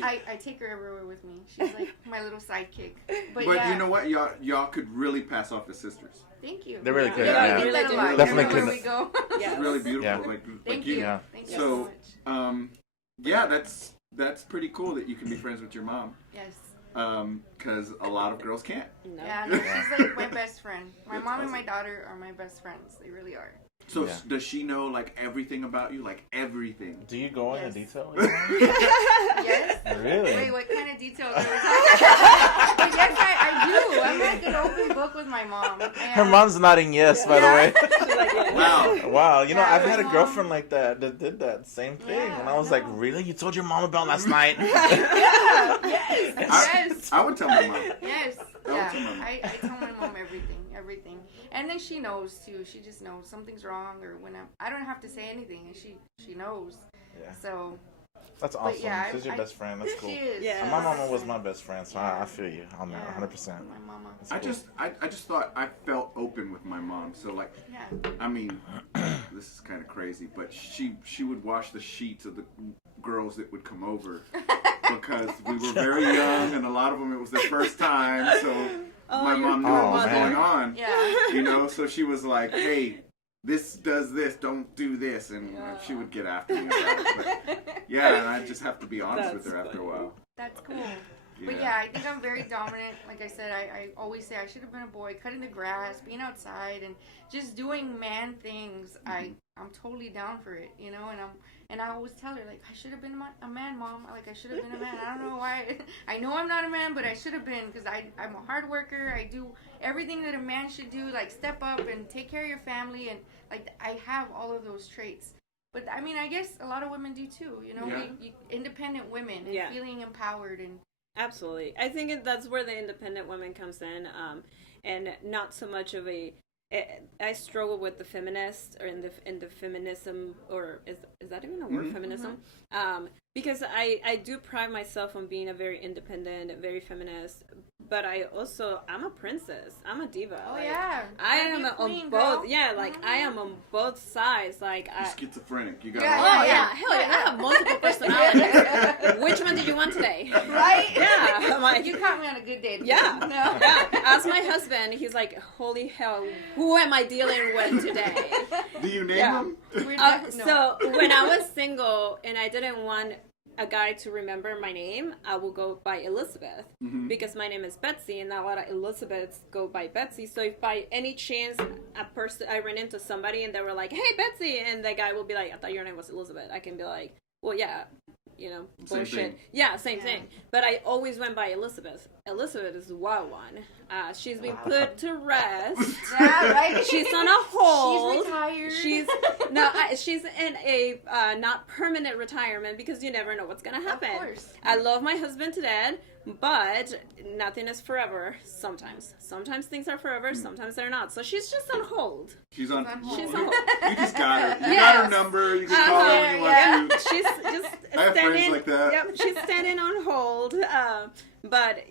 I take her everywhere with me. She's like my little sidekick. But you know what? Y'all could really pass off as sisters. Thank you. They're really good. Yeah, Yeah. really do. Definitely Everywhere couldn't. we go. Yes. It's really beautiful. Yeah. Like Thank you. you. Yeah. Thank you So, so much. yeah, that's pretty cool that you can be friends with your mom. Yes. Because a lot of girls can't. No. Yeah, no, she's like my best friend. My mom and my daughter are my best friends. They really are. So does she know like everything about you, like everything? Do you go into detail? Yes. Really? Wait, what kind of details are we talking about? But yes, I do. I'm like an open book with my mom. Her mom's nodding yes, by the way. Wow. Wow. You know, I've had a girlfriend like that did that same thing, and I was like, really? You told your mom about last night? Yes. I would tell my mom. Yes. I I tell my mom everything. And then she knows too. She just knows something's wrong, or when I don't have to say anything, and she knows. Yeah. So. That's awesome. She's your best friend. That's cool. She is. Yeah. My mama was my best friend, so I feel you on that 100%. My mama. I just thought I felt open with my mom. So like, I mean, this is kind of crazy, but she would wash the sheets of the girls that would come over because we were very young, and a lot of them it was their first time. So my mom knew what was going on. Yeah. You know, so she was like, hey, this does this, don't do this, and she would get after me about it. But, and I just have to be honest with her after a while. That's cool. But I think I'm very dominant. Like I said, I always say I should have been a boy, cutting the grass, being outside, and just doing man things. I'm totally down for it, you know. And I always tell her, like, I should have been a man, Mom. Like, I should have been a man. I don't know why. I know I'm not a man, but I should have been, because I'm a hard worker. I do everything that a man should do, like step up and take care of your family, and like I have all of those traits. But I mean, I guess a lot of women do too. You know, we independent women and feeling empowered and. Absolutely. I think that's where the independent woman comes in, and not so much of a. I struggle with the feminist or in the feminism, or is that even a word, feminism? Because I do pride myself on being a very independent, very feminist, but I'm a princess. I'm a diva. Oh, like, yeah. I am on both. Yeah, like I am on both sides. Like you're schizophrenic. You got hell yeah. I have multiple personalities. Which one did you want today? Right? Yeah. I'm like, you caught me on a good day. Yeah. No. Yeah. Ask my husband. He's like, holy hell, who am I dealing with today? Do you name him? So when I was single and I didn't want a guy to remember my name, I will go by Elizabeth because my name is Betsy, and a lot of Elizabeths go by Betsy. So if by any chance I ran into somebody and they were like, "Hey, Betsy," and the guy will be like, "I thought your name was Elizabeth," I can be like, "Well, yeah." You know, bullshit. Same thing. But I always went by Elizabeth. Elizabeth is a wild one. She's been put to rest. Yeah, right. She's on a hold. She's retired. She's in a not permanent retirement because you never know what's gonna happen. Of course. I love my husband to death, but nothing is forever. Sometimes things are forever. Sometimes they're not. So she's just on hold. She's on hold. She's on hold. You just got her. You got her number. You can call her when you want to. She's just I have standing. friends like that. Yep, she's standing on hold. But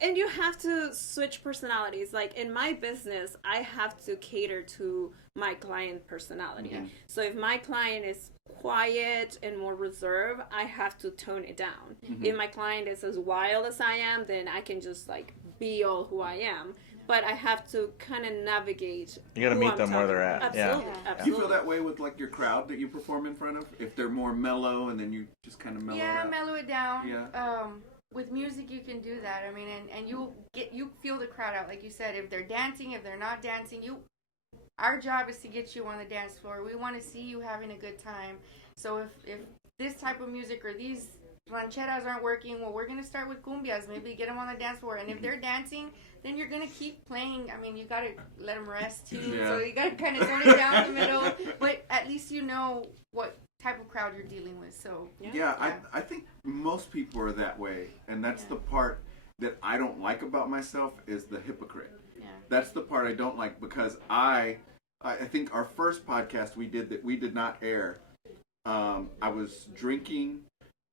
and you have to switch personalities. Like in my business, I have to cater to my client personality. Mm-hmm. So if my client is quiet and more reserved, I have to tone it down. Mm-hmm. If my client is as wild as I am, then I can just like be all who I am. But I have to kind of navigate. You got to meet them where they're at. Absolutely. Do you feel that way with like your crowd that you perform in front of? If they're more mellow, and then you just kind of mellow it out? Yeah, mellow it down. Yeah. With music, you can do that. I mean, and you feel the crowd out, like you said. If they're dancing, if they're not dancing, our job is to get you on the dance floor. We want to see you having a good time. So if this type of music or these rancheras aren't working, well, we're gonna start with cumbias. Maybe get them on the dance floor. And if they're dancing, then you're gonna keep playing. I mean, you gotta let them rest too. Yeah. So you gotta kind of tone it down in the middle. But at least you know what type of crowd you're dealing with. So I think most people are that way, and that's the part that I don't like about myself is the hypocrite. Yeah. That's the part I don't like, because I think our first podcast we did that we did not air. I was drinking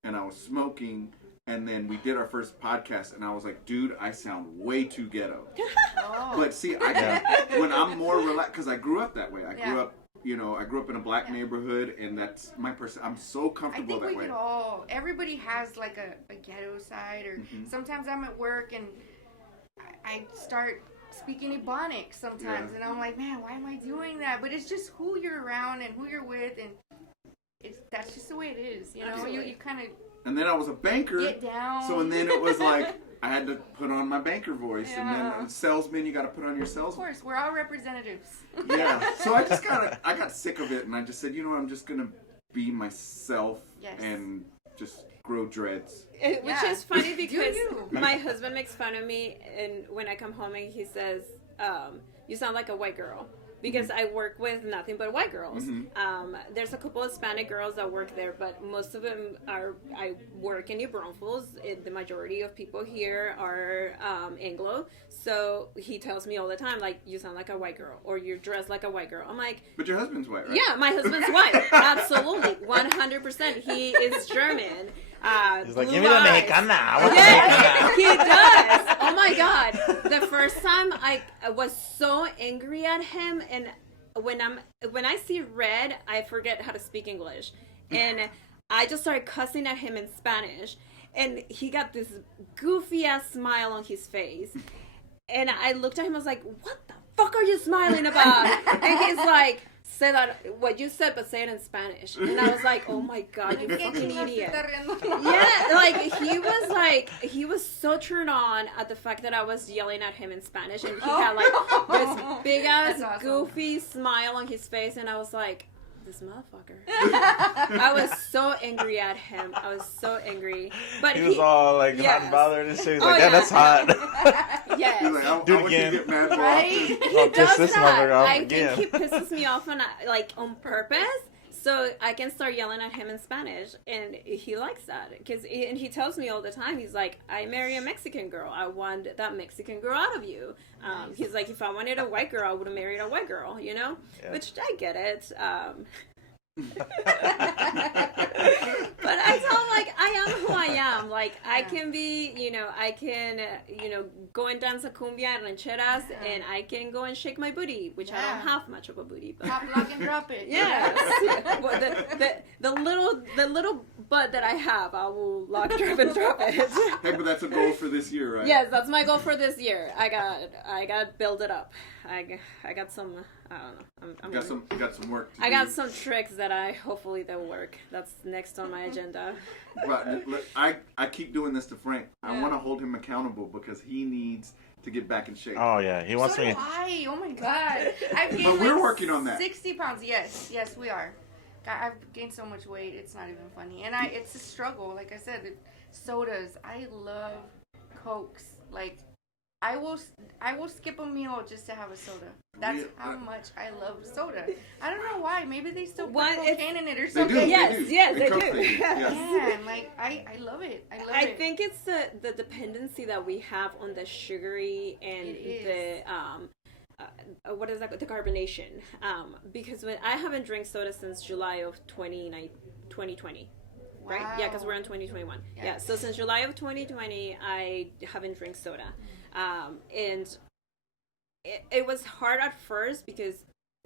and I was smoking, and then we did our first podcast, and I was like, dude, I sound way too ghetto. But see, when I'm more relaxed, because I grew up that way. I grew up in a black neighborhood, and that's my person. I'm so comfortable that way. I think we could all, everybody has like a ghetto side, or sometimes I'm at work and I start speaking Ebonics sometimes, and I'm like, man, why am I doing that? But it's just who you're around and who you're with, and that's just the way it is, you know. You kind of. And then I was a banker. Get down. So and then it was like I had to put on my banker voice, and then salesman, you got to put on your salesman. Of course, we're all representatives. Yeah, so I got sick of it, and I just said, I'm just gonna be myself and just grow dreads. Which is funny because my husband makes fun of me, and when I come home and he says, "You sound like a white girl." Because I work with nothing but white girls. There's a couple of Hispanic girls that work there, but most of them I work in New Braunfels. The majority of people here are Anglo. So he tells me all the time, like, you sound like a white girl, or you're dressed like a white girl. I'm like... But your husband's white, right? Yeah, my husband's white. Absolutely. 100%. He is German. He's like, give me the Mexicana. Yeah, he does. Oh my God. The first time I was so angry at him, and when I see red, I forget how to speak English. And I just started cussing at him in Spanish. And he got this goofy ass smile on his face. And I looked at him, I was like, what the fuck are you smiling about? And he's like, say that what you said, but say it in Spanish. And I was like, oh my God, you fucking idiot. Yeah, he was so turned on at the fact that I was yelling at him in Spanish, and he had like this big ass goofy smile on his face, and I was like, this motherfucker. I was so angry at him. I was so angry. But he was all like hot and bothered and shit. He's like, that's hot. Yes. He's like, do it again. Get mad more right? He does that. I think he pisses me off on purpose, so I can start yelling at him in Spanish, and he likes that and he tells me all the time. He's like, I marry a Mexican girl. I want that Mexican girl out of you. Nice. He's like, if I wanted a white girl, I would have married a white girl, Yeah. Which I get it. But I tell him, like, I am who I am. Like, I can be, I can, go and dance a cumbia and rancheras, and I can go and shake my booty, which I don't have much of a booty. But... Pop, lock, and drop it. Yes. Well, the little butt that I have, I will lock, drop, and drop it. Hey, but that's a goal for this year, right? Yes, that's my goal for this year. I got to build it up. I got some. I don't know. You got some work. I got some tricks that hopefully they'll work. That's next on my agenda. But look, I keep doing this to Frank. I want to hold him accountable because he needs to get back in shape. Oh yeah, he wants me. Why? Oh my God! I've gained but we're working on that. 60 pounds. Yes, we are. I've gained so much weight. It's not even funny, and it's a struggle. Like I said, sodas. I love Cokes. Like. I will skip a meal just to have a soda. That's how much I love soda. I don't know why. Maybe they still put cocaine in it or something. They do. Yes, they do. Yeah, like I love it. I think it's the dependency that we have on the sugary and the what is that? The carbonation. Because when I haven't drank soda since July of 2020. Right? Wow. Yeah, because we're in 2021. Yes. Yeah, so since July of 2020, I haven't drank soda. And it was hard at first because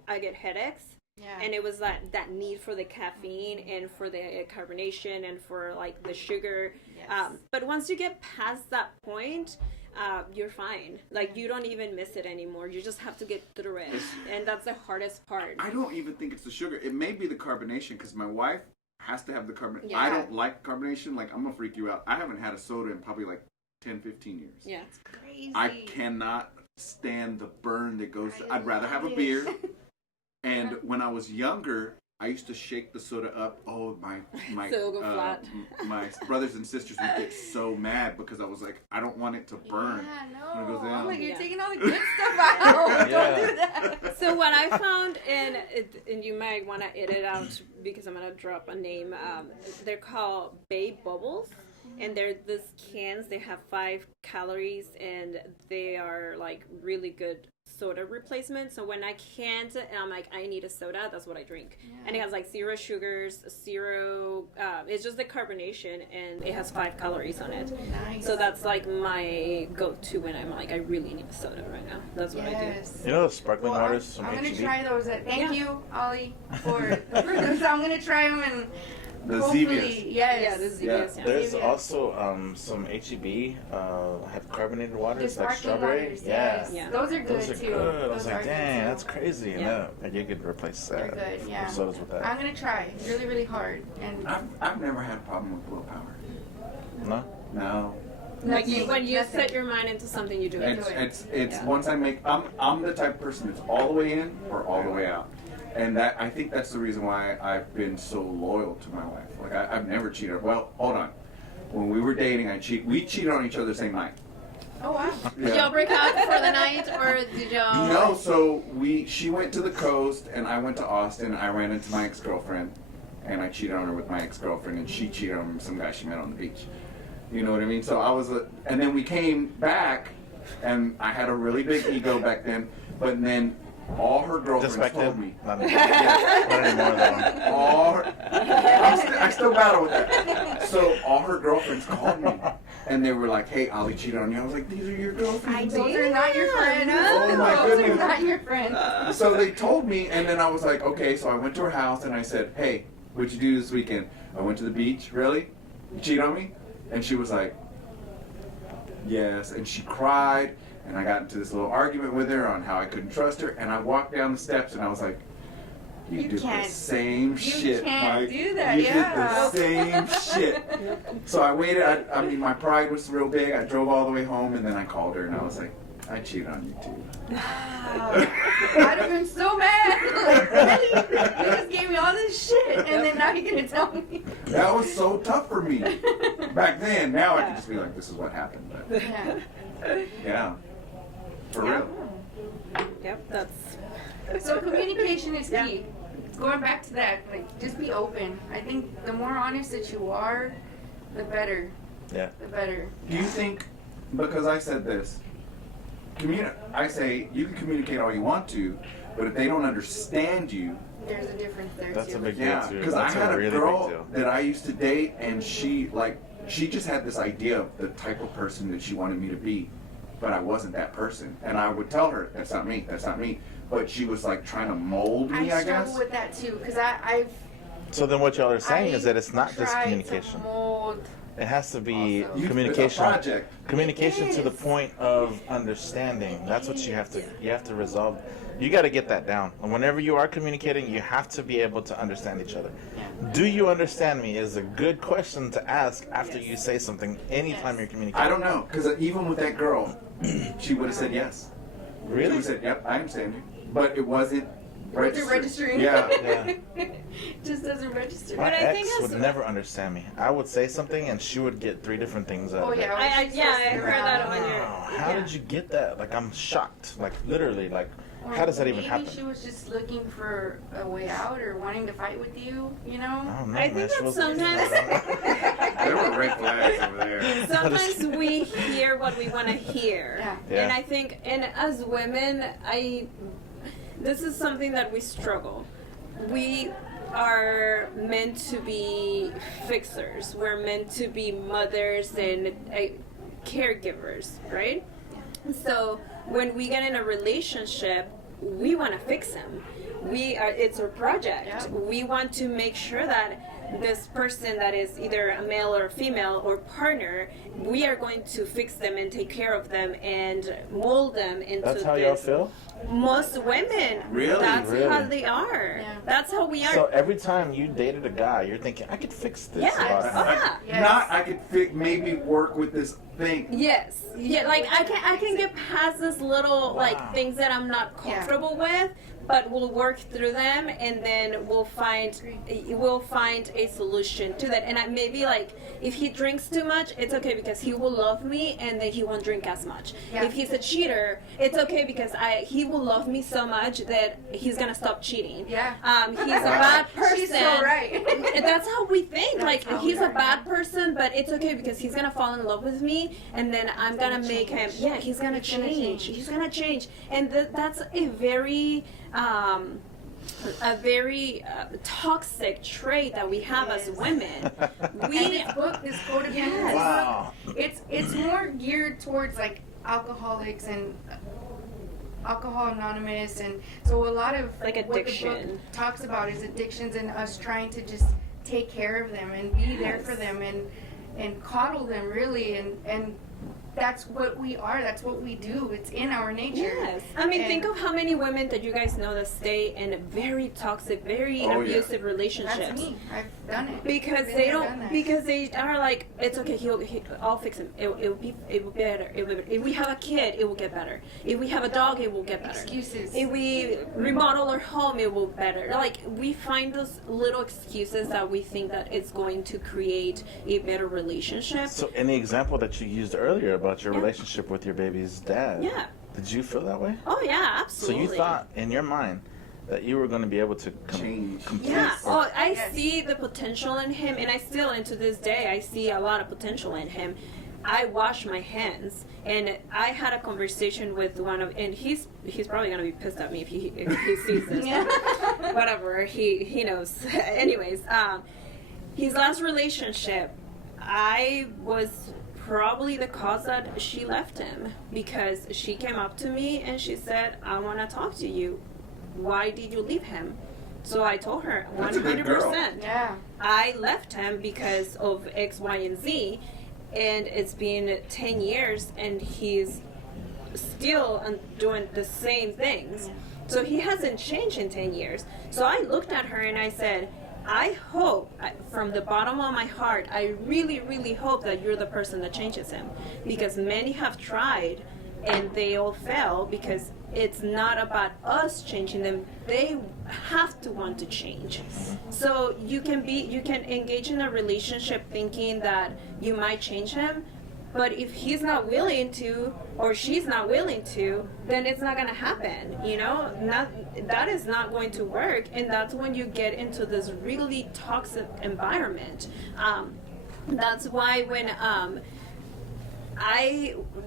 I get headaches. Yeah. And it was that need for the caffeine and for the carbonation and for like the sugar. Yes. But once you get past that point, you're fine. Like you don't even miss it anymore. You just have to get through it. And that's the hardest part. I don't even think it's the sugar. It may be the carbonation because my wife has to have the carbonation. Yeah. I don't like carbonation. Like, I'm going to freak you out. I haven't had a soda in probably like 10, 15 years. Yeah. It's crazy. I cannot stand the burn that goes to... I'd rather have a beer. And when I was younger, I used to shake the soda up. Oh, my brothers and sisters would get so mad because I was like, I don't want it to burn. Yeah, no. When it goes down. I'm like, you're taking all the good stuff out. Don't do that. So what I found, and you might want to edit out because I'm going to drop a name. They're called Bay Bubbles. And they're these cans. They have 5 calories, and they are like really good soda replacement. So when I can't, and I'm like, I need a soda, that's what I drink. Yeah. And it has like 0 sugars, 0. It's just the carbonation, and it has 5 calories on it. Nice. So that's like my go-to when I'm like, I really need a soda right now. That's what I do. You know, the sparkling waters. I'm gonna try those. Thank you, Ollie, for those. I'm gonna try them and. The Zevias. Yes. Yeah, the Zevias. Yeah. There's also some HEB have carbonated waters like strawberry. Waters, yes. Yeah. Those are good too. Good. I was like, dang, that's crazy. Yeah. And you could replace that. They're good, yeah. Sodas with that. I'm gonna try really hard. And I've never had a problem with willpower. No. No. Like when you set your mind into something, you do it. It's once I make, I'm the type of person that's all the way in or all the way out. And I think that's the reason why I've been so loyal to my wife. Like I've never cheated. Well, hold on. When we were dating, we cheated on each other the same night. Oh wow! Yeah. Did y'all break up for the night, or did y'all? No. So she went to the coast, and I went to Austin. I ran into my ex-girlfriend, and I cheated on her with my ex-girlfriend, and she cheated on some guy she met on the beach. You know what I mean? So and then we came back, and I had a really big ego back then. But then all her girlfriends told me. Not anymore though. I still battle with that. So all her girlfriends called me, and they were like, "Hey, Ollie cheated on you." I was like, "These are your girlfriends." Those are not your friends. Oh my Those goodness. are not your friends. So they told me, and then I was like, "Okay." So I went to her house, and I said, "Hey, what'd you do this weekend?" I went to the beach. Really? You cheat on me? And she was like, "Yes," and she cried. And I got into this little argument with her on how I couldn't trust her. And I walked down the steps, and I was like, You did the same shit, can't Mike. do that, You yeah. did the same shit. So I waited. I mean, my pride was real big. I drove all the way home, and then I called her, and I was like, I cheated on you, too. Wow. I'd have been so mad. Like, really? You just gave me all this shit, and then now you're going to tell me. That was so tough for me. Back then, now I can just be like, this is what happened. But, yeah. For real. Yep, that's... So communication is key. Going back to that, like, just be open. I think the more honest that you are, the better. Yeah. The better. Do you think, because I said this, I say you can communicate all you want to, but if they don't understand you, there's a difference there that's too. a big deal yeah, too. because I That's had a really girl big deal. that I used to date, and she just had this idea of the type of person that she wanted me to be, but I wasn't that person. And I would tell her, that's not me, that's not me. But she was like trying to mold me, I guess. struggle with that too, because I've. So then what y'all are saying is that it's not just tried communication. To mold. It has to be Also. communication. It's a project. Communication It to the is. point of understanding. That's what you have to resolve. You got to get that down. And whenever you are communicating, you have to be able to understand each other. Do you understand me is a good question to ask after you say something anytime you're communicating. I don't know, because even with that girl, she would have said yes. She would Really? have said, yep, I understand you. But it wasn't Registering. Yeah. Just doesn't register. My But I think ex that's- would never understand me. I would say something and she would get 3 different things out Oh of it. yeah. I heard that on your... Wow, how did you get that? Like, I'm shocked. Like, literally, like, how does that even happen? Maybe she was just looking for a way out or wanting to fight with you, you know? I don't know, I man. think She that was- sometimes... There were red flags over there. Sometimes we hear what we want to hear. Yeah. And I think, and as women, this is something that we struggle. We are meant to be fixers. We're meant to be mothers and caregivers, right? So when we get in a relationship, we want to fix them. It's a project. Yeah. We want to make sure that this person that is either a male or a female or partner, we are going to fix them and take care of them and mold them into That's how this. y'all feel? Most women, Really? that's Really? how they are. Yeah. That's how we are. So every time you dated a guy, you're thinking, I could fix this Yeah. about him. Yeah. Yes. Not I could maybe work with this thing. Yes. Yeah, like I can get past this little like things that I'm not comfortable with, but we'll work through them and then we'll find a solution to that. And maybe like if he drinks too much, it's okay because he will love me and then he won't drink as much. Yeah. If he's a cheater, it's okay because he will love me so much that he's gonna stop cheating. Yeah. He's a bad person. She's so right. And that's how we think. That's Like how he's we a are. bad person, but it's okay because he's gonna fall in love with me, and then I'm gonna make him. Yeah, he's gonna change. He's gonna change, and that's a very toxic trait that we have as women. And this book, this codependence Yes. Wow. book, it's more geared towards like alcoholics and Alcohol Anonymous, and so a lot of Like what the addiction. book talks about is addictions and us trying to just take care of them and be there for them and coddle them really and that's what we are. That's what we do. It's in our nature. Yes. I mean, think of how many women that you guys know that stay in very toxic, very abusive relationships. That's me. I've done it. Because they are like, it's okay. I'll fix him. It will be better. If we have a kid, it will get better. If we have a dog, it will get better. Excuses. If we remodel our home, it will better. Like, we find those little excuses that we think that it's going to create a better relationship. So, any example that you used earlier about your relationship with your baby's dad? Yeah. Did you feel that way? Oh yeah, absolutely. So you thought in your mind that you were going to be able to change. Yeah. I see the potential in him, and to this day, I see a lot of potential in him. I wash my hands, and I had a conversation with and he's probably gonna be pissed at me if he sees this. Whatever, he knows. Anyways, his last relationship, I was probably the cause that she left him, because she came up to me and she said, "I want to talk to you. Why did you leave him?" So I told her 100%. Yeah. I left him because of X, Y, and Z. And it's been 10 years and he's still doing the same things. So he hasn't changed in 10 years. So I looked at her and I said, I hope, from the bottom of my heart, I really, really hope that you're the person that changes him. Because many have tried and they all fail, because it's not about us changing them. They have to want to change. So you can engage in a relationship thinking that you might change him, but if he's not willing to, or she's not willing to, then it's not going to happen. That is not going to work, and that's when you get into this really toxic environment. That's why when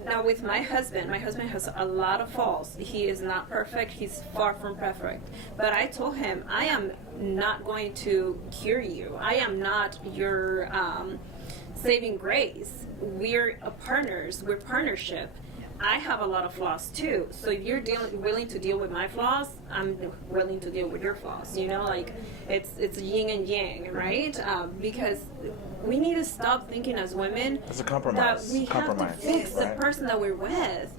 now with my husband has a lot of faults. He is not perfect. He's far from perfect. But I told him, I am not going to cure you. I am not your saving grace. We're partners. We're partnership. I have a lot of flaws too. So if you're willing to deal with my flaws, I'm willing to deal with your flaws. It's yin and yang, right? Because we need to stop thinking as women it's a compromise. that we have to fix the person that we're with.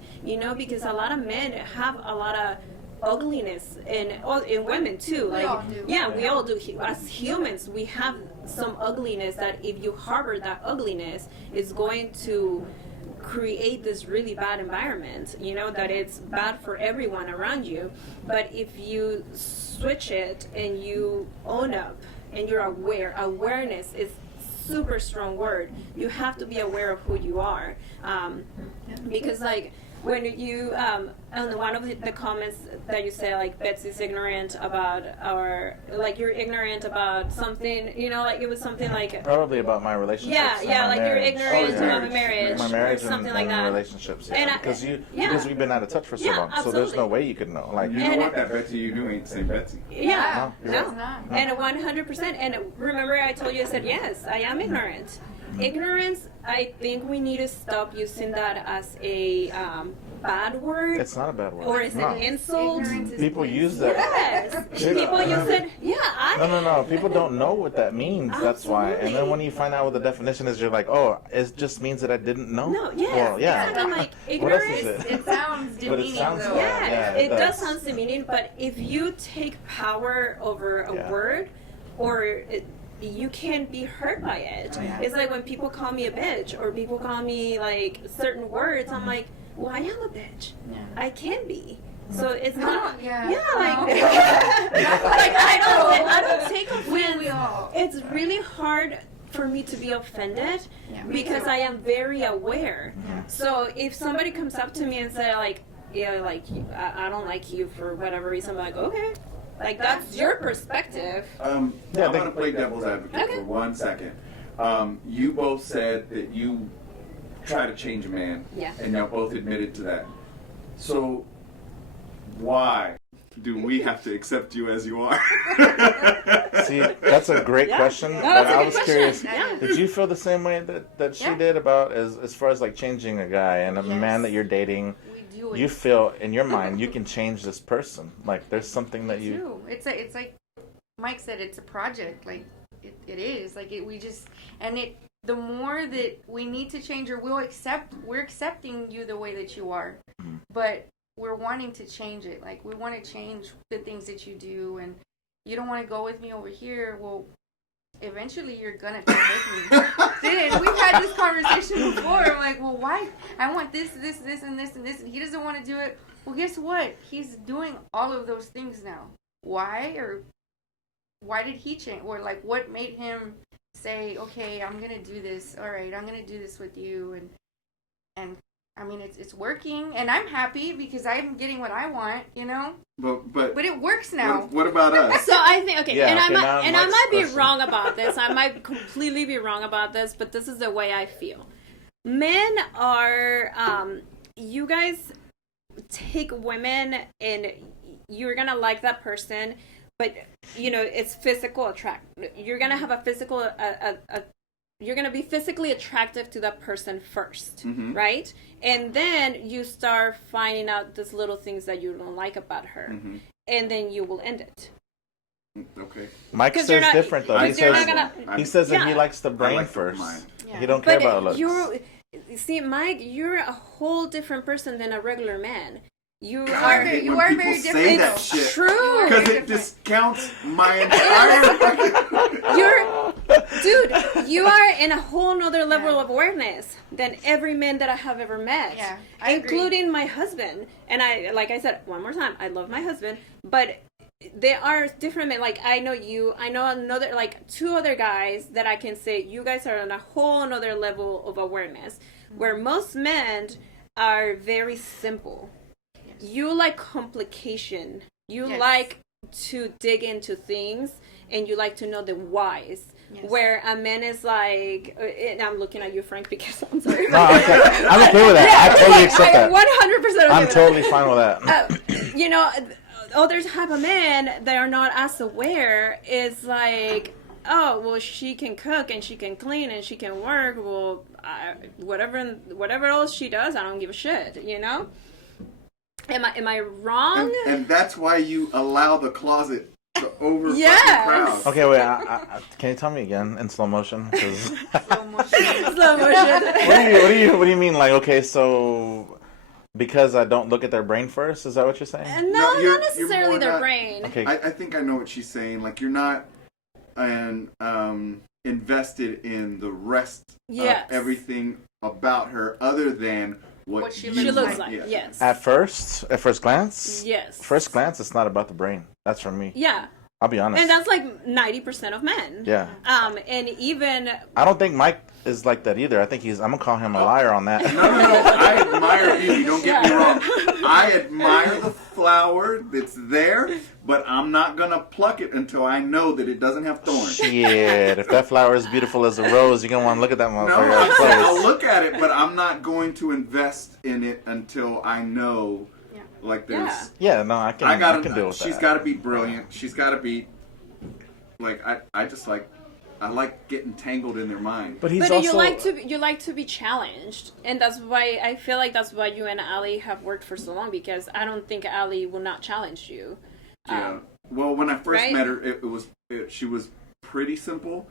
Because a lot of men have a lot of ugliness in women too. We all do. Yeah, we all do. As humans, we have some ugliness that if you harbor that ugliness, is going to create this really bad environment, that it's bad for everyone around you. But if you switch it and you own up and you're aware, awareness is super strong word. You have to be aware of who you are, because when you on one of the comments that you say, like, Betsy's ignorant about you're ignorant about something, it was something like probably about my relationship. You're ignorant about my marriage, my marriage, or something and like that. Relationships, because we've been out of touch for so long, absolutely. so there's no way you could know. You know what, that Betsy you do ain't the same Betsy. No. Not. And 100%. And remember, I told you, I said, yes, I am ignorant. Ignorance, I think we need to stop using that as a bad word. It's not a bad word. Or is it an insult? People use that. Yes. People use it. Yeah. No. People don't know what that means. Absolutely. That's why. And then when you find out what the definition is, you're like, oh, it just means that I didn't know. No, yeah. Well, yeah. I'm like, What else ignorance. is it? It sounds demeaning, But it sounds though. bad. It does sound demeaning, but if you take power over a word, or you can be hurt by it. It's like when people call me a bitch, or people call me like certain words, I'm like, well, I am a bitch. I can be. So it's not. I don't take offense. We all. It's really hard for me to be offended because I am very aware. So if somebody comes up to me and say like, I don't like you for whatever reason, I'm like, okay. Like, that's your perspective. I'm going to play devil's advocate for 1 second. You both said that you try to change a man, and y'all both admitted to that. So, why do we have to accept you as you are? See, that's a great question. No, but that's a I good was question. curious. Yeah. Did you feel the same way that she did about as far as like changing a guy and a man that you're dating? You feel in your mind you can change this person. Like there's something that you. It's like Mike said. It's a project. Like it is. Like we just the more that we need to change, or we're accepting you the way that you are, but we're wanting to change it. Like, we want to change the things that you do, and you don't want to go with me over here. Well, eventually you're gonna come with me. We've had this conversation before. I'm like, well, why? I want this, and this, and and he doesn't want to do it. Well, guess what? He's doing all of those things now. Why? Or why did he change? Or like, what made him say, okay, I'm gonna do this. All right, I'm gonna do this with you, and I mean, it's working, and I'm happy because I'm getting what I want, you know. But it works now. What about us? So I think I might be question. wrong about this. I might completely be wrong about this, but this is the way I feel. Men are, you guys take women, and you're gonna like that person, but you know it's physical attract. You're gonna have a physical you're going to be physically attractive to that person first, right? And then you start finding out these little things that you don't like about her. And then you will end it. Okay. Mike says different, though. He says that he likes the brain first. Yeah. He don't care about looks. See, Mike, you're a whole different person than a regular man. You are very different. Say that shit. True. Because it discounts my entire. Dude, you are in a whole nother level of awareness than every man that I have ever met. Yeah, including my husband. And like I said, one more time, I love my husband, but there are different men. Like, I know you, I know another, like 2 other guys that I can say, you guys are on a whole nother level of awareness, where most men are very simple. You like complication. You like to dig into things, and you like to know the whys. Yes. Where a man is like, and I'm looking at you, Frank, because I'm sorry. No, I'm okay with that. I totally accept that. 100% okay I'm totally fine with that. You know, other type of men that are not as aware is like, oh, well, she can cook and she can clean and she can work. Well, whatever else she does, I don't give a shit. You know. Am I wrong? And that's why you allow the closet to over fucking crowd. Okay, wait. Can you tell me again in slow motion? Slow motion. What do you mean? Like, okay, so because I don't look at their brain first, is that what you're saying? No, not necessarily their brain. Okay. I think I know what she's saying. Like, you're not invested in the rest of everything about her other than what she looks like. Yes. At first glance? Yes. First glance, it's not about the brain. That's for me. Yeah. I'll be honest. And that's like 90% of men. Yeah. And even... I don't think Mike is like that either. I think I'm going to call him a liar on that. No. I admire beauty. Don't get me wrong. I admire the flower that's there, but I'm not going to pluck it until I know that it doesn't have thorns. Shit. If that flower is beautiful as a rose, you're going to want to look at that motherfucker. No, I said I'll look at it, but I'm not going to invest in it until I know... Like there's, I can deal with that. She's got to be brilliant. She's got to be like I like getting tangled in their mind. But also, you like to be challenged, and that's why I feel like that's why you and Ali have worked for so long, because I don't think Ali will not challenge you. Yeah. Well, when I first met her, she was pretty simple,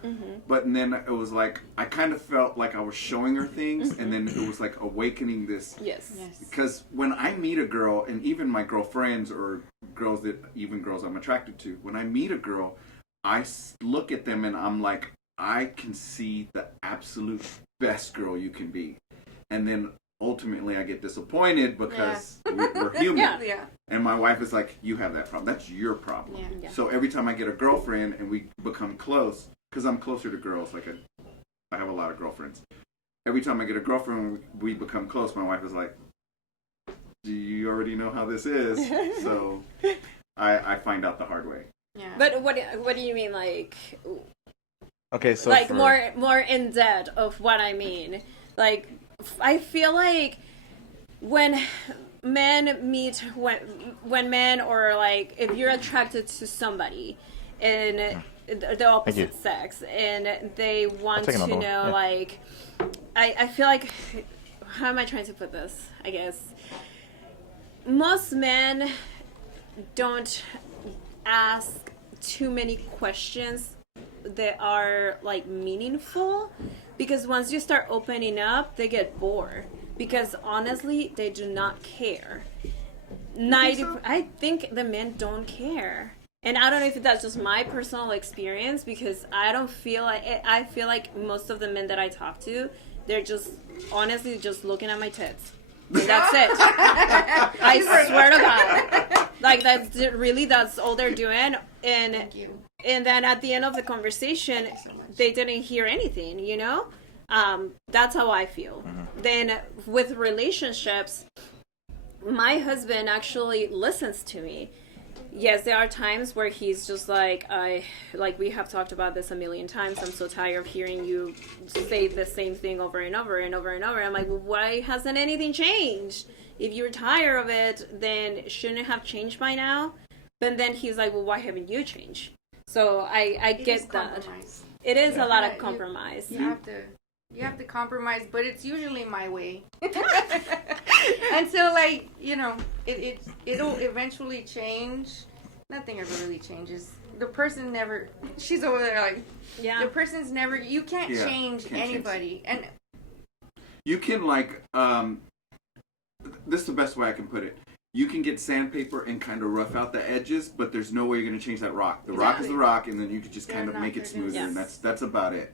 but then it was like I kind of felt like I was showing her things, and then it was like awakening this. Yes. Because when I meet a girl, and even my girlfriends or girls I'm attracted to, when I meet a girl, I look at them and I'm like, I can see the absolute best girl you can be, and then ultimately I get disappointed because we're human. And my wife is like, you have that problem. That's your problem. Yeah. So every time I get a girlfriend and we become close, because I'm closer to girls, like I have a lot of girlfriends. Every time I get a girlfriend, we become close. My wife is like, do you already know how this is? So I find out the hard way. Yeah. But what do you mean, like? Okay, so like more in depth of what I mean. Like, I feel like when men meet, when men, or like if you're attracted to somebody in the opposite sex and they want to know, like, I feel like, how am I trying to put this? I guess most men don't ask too many questions that are like meaningful. Because once you start opening up, they get bored. Because honestly, they do not care. 90. I think the men don't care. And I don't know if that's just my personal experience, because I don't feel like I feel like most of the men that I talk to, they're just honestly just looking at my tits. And that's it. I swear to God. Like that's all they're doing. And then at the end of the conversation, they didn't hear anything, you know? That's how I feel. Then with relationships, my husband actually listens to me. Yes, there are times where he's just like, we have talked about this a million times. I'm so tired of hearing you say the same thing over and over and over and over. I'm like, well, why hasn't anything changed? If you're tired of it, then shouldn't it have changed by now? But then he's like, well, why haven't you changed? So I get that. It is a lot of compromise. You have to compromise, but it's usually my way. Until, like, you know, it'll eventually change. Nothing ever really changes. The person never, she's over there like, the person's never, you can't change anybody. And you can, like, this is the best way I can put it. You can get sandpaper and kind of rough out the edges, but there's no way you're going to change that rock. The rock is the rock, and then you could just kind of make it smoother, and that's about it.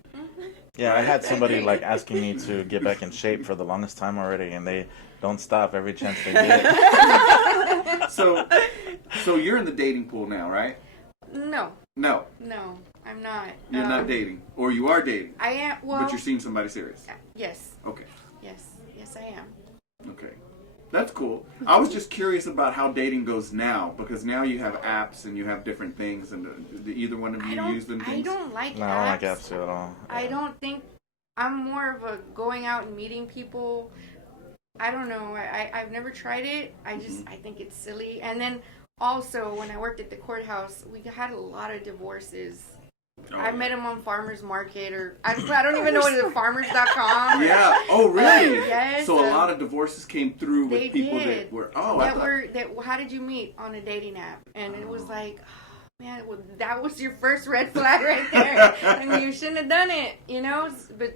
Yeah, I had somebody like asking me to get back in shape for the longest time already, and they don't stop every chance they get. So you're in the dating pool now, right? No, I'm not. You're not dating, or you are dating. I am. Well, but you're seeing somebody serious. Yes. Okay. Yes, I am. Okay. That's cool. I was just curious about how dating goes now, because now you have apps and you have different things, and either one of you use them. I don't like apps. No, I don't like apps at all. Yeah. I don't think, I'm more of a going out and meeting people. I don't know. I've never tried it. I think it's silly. And then also, when I worked at the courthouse, we had a lot of divorces. I met him on Farmers Market, or I don't even know what it is, farmers.com. Yeah. Oh, really? Yes. So a lot of divorces came through with people that were how did you meet on a dating app? And it was like, oh, man, that was your first red flag right there. I mean, you shouldn't have done it, you know. But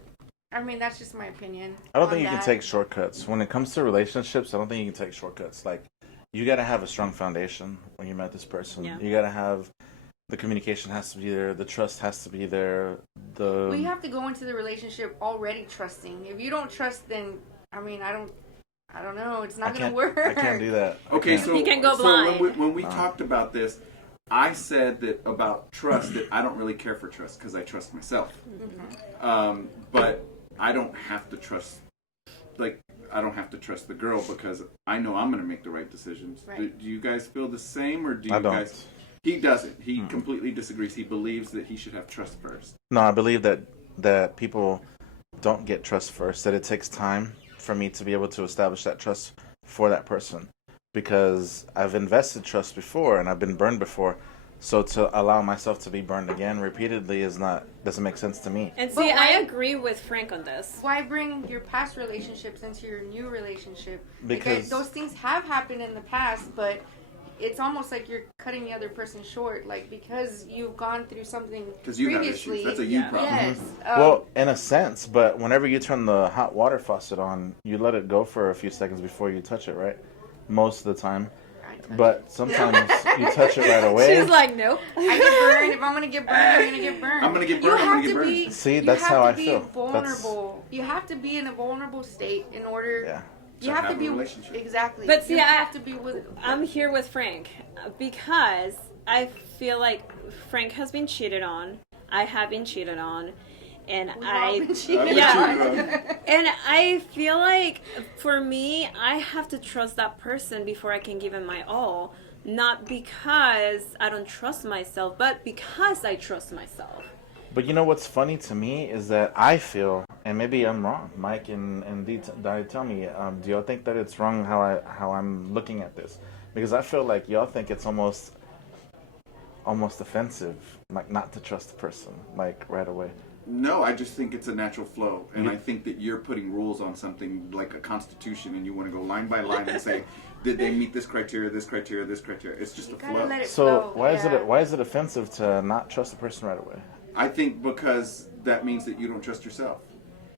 I mean, that's just my opinion. I don't think you can take shortcuts when it comes to relationships. I don't think you can take shortcuts. Like, you got to have a strong foundation when you met this person. Yeah. You got to have. The communication has to be there. The trust has to be there. Well, you have to go into the relationship already trusting. If you don't trust, then I mean, I don't know. It's not going to work. I can't do that. Okay, so you can go blind. So when we talked about this, I said that about trust that I don't really care for trust because I trust myself. Mm-hmm. But I don't have to trust. Like, I don't have to trust the girl because I know I'm going to make the right decisions. Right. Do you guys feel the same, or do you guys? He doesn't. He completely disagrees. He believes that he should have trust first. No, I believe that people don't get trust first, that it takes time for me to be able to establish that trust for that person. Because I've invested trust before and I've been burned before. So to allow myself to be burned again repeatedly doesn't make sense to me. And see, I agree with Frank on this. Why bring your past relationships into your new relationship? Because those things have happened in the past, but it's almost like you're cutting the other person short, like, because you've gone through something previously. That's a you problem. Yes. Well, in a sense, but whenever you turn the hot water faucet on, you let it go for a few seconds before you touch it, right? Most of the time. But sometimes you touch it right away. She's like, nope. I get burned. If I'm going to get burned, I'm going to get burned. I'm going to get burned. You have to be. See, that's how I feel. Vulnerable. You have to be in a vulnerable state in order. Yeah. You have to be exactly. But see, you have to be with. I'm here with Frank because I feel like Frank has been cheated on. I have been cheated on, and and I feel like for me, I have to trust that person before I can give him my all. Not because I don't trust myself, but because I trust myself. But you know what's funny to me is that I feel, and maybe I'm wrong, Mike and Dee, tell me, do y'all think that it's wrong how I'm looking at this? Because I feel like y'all think it's almost offensive, like not to trust the person, like right away. No, I just think it's a natural flow, and I think that you're putting rules on something like a constitution, and you want to go line by line and say, did they meet this criteria, this criteria, this criteria? It's just a flow. So why is it offensive to not trust the person right away? I think because that means that you don't trust yourself.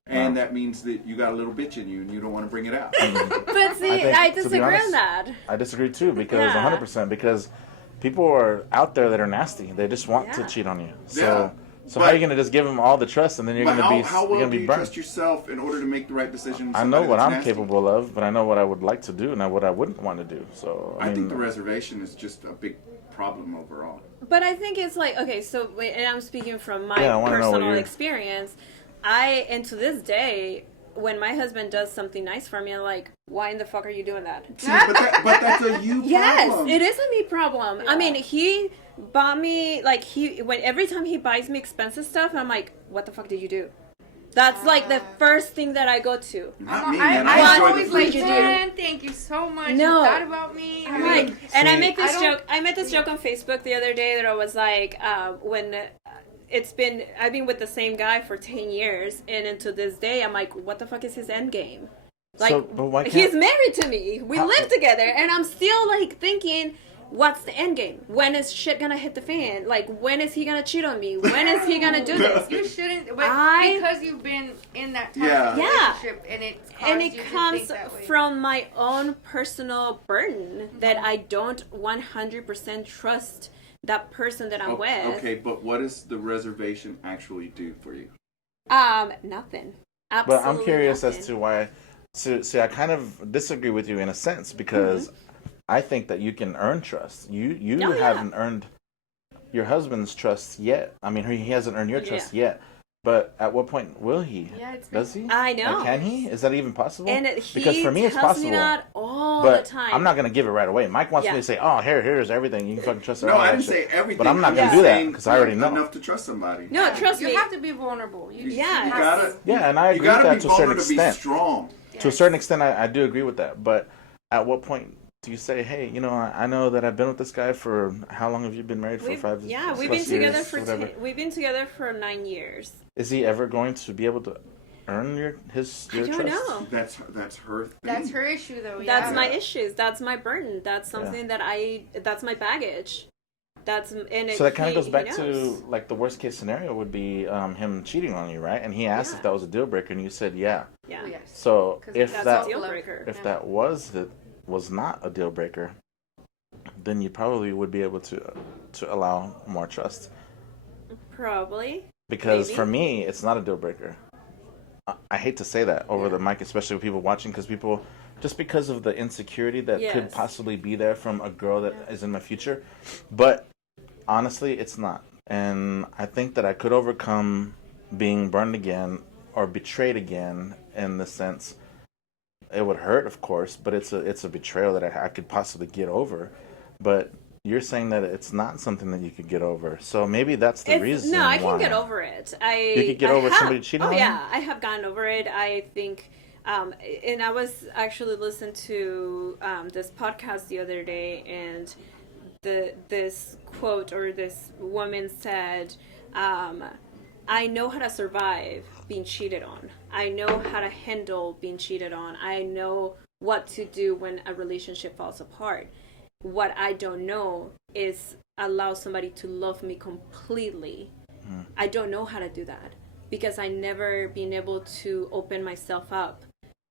And that means that you got a little bitch in you and you don't want to bring it out. But see, I disagree on that. I disagree too, because 100%, because people are out there that are nasty. They just want to cheat on you. So how are you going to just give them all the trust and then you're going to be how well do you trust yourself in order to make the right decision? I know what I'm capable of, but I know what I would like to do and what I wouldn't want to do. So I think the reservation is just a big problem overall. But I think it's like, okay, so, and I'm speaking from my personal experience, and to this day, when my husband does something nice for me, I'm like, why in the fuck are you doing that? See, but that's a you problem. Yes, it is a me problem. Yeah. I mean, he bought me, like, every time he buys me expensive stuff, I'm like, what the fuck did you do? That's like the first thing that I go to. Not me, man. I always like, man, thank you so much. No. You thought about me. I'm like, and I make this joke. I made this joke on Facebook the other day that I was like, when I've been with the same guy for 10 years, and to this day, I'm like, what the fuck is his end game? Like, he's married to me. We live together, and I'm still like thinking, what's the end game? When is shit gonna hit the fan? Like, when is he gonna cheat on me? When is he gonna do this? You shouldn't, because you've been in that relationship, and it comes from my own personal burden that I don't 100% trust that person that I'm with. Okay, but what does the reservation actually do for you? Nothing. Absolutely. But I'm curious as to why. See, I kind of disagree with you in a sense, because I think that you can earn trust. You haven't earned your husband's trust yet. I mean, he hasn't earned your trust yet. But at what point will he? Yeah, Does he? I know. Like, can he? Is that even possible? And because for me, it's possible. Me that all but the time. I'm not going to give it right away. Mike wants me to say, "Oh, here's everything. You can fucking trust." No, I didn't say everything. But I'm not going to do that because I already know enough to trust somebody. No, trust me. You have to be vulnerable. You gotta. Yeah, and I agree with that to a certain extent. Be strong. To a certain extent, I do agree with that. But at what point do you say, hey, I know that I've been with this guy for, how long have you been married for? 5 years? Yeah, we've been together for 9 years. Is he ever going to be able to earn your trust? I don't know. That's her thing. That's her issue, though. Yeah. That's my issues. That's my burden. That's something that's my baggage. So that kind of goes back to, like, the worst case scenario would be him cheating on you, right? And he asked if that was a deal breaker, and you said yeah. Yeah. Yes. So if that was not a deal breaker, then you probably would be able to allow more trust. Probably. Because for me, it's not a deal breaker. I hate to say that over the mic, especially with people watching, because of the insecurity that could possibly be there from a girl that is in my future. But honestly, it's not. And I think that I could overcome being burned again or betrayed again, in the sense it would hurt, of course, but it's a betrayal that I could possibly get over. But you're saying that it's not something that you could get over. So maybe that's the reason. No, I can get over it. You could get over somebody cheating on you? Oh, yeah. I have gotten over it. I think, and I was actually listening to this podcast the other day, and this quote, or this woman said, I know how to survive being cheated on. I know how to handle being cheated on. I know what to do when a relationship falls apart. What I don't know is allow somebody to love me completely. I don't know how to do that, because I never been able to open myself up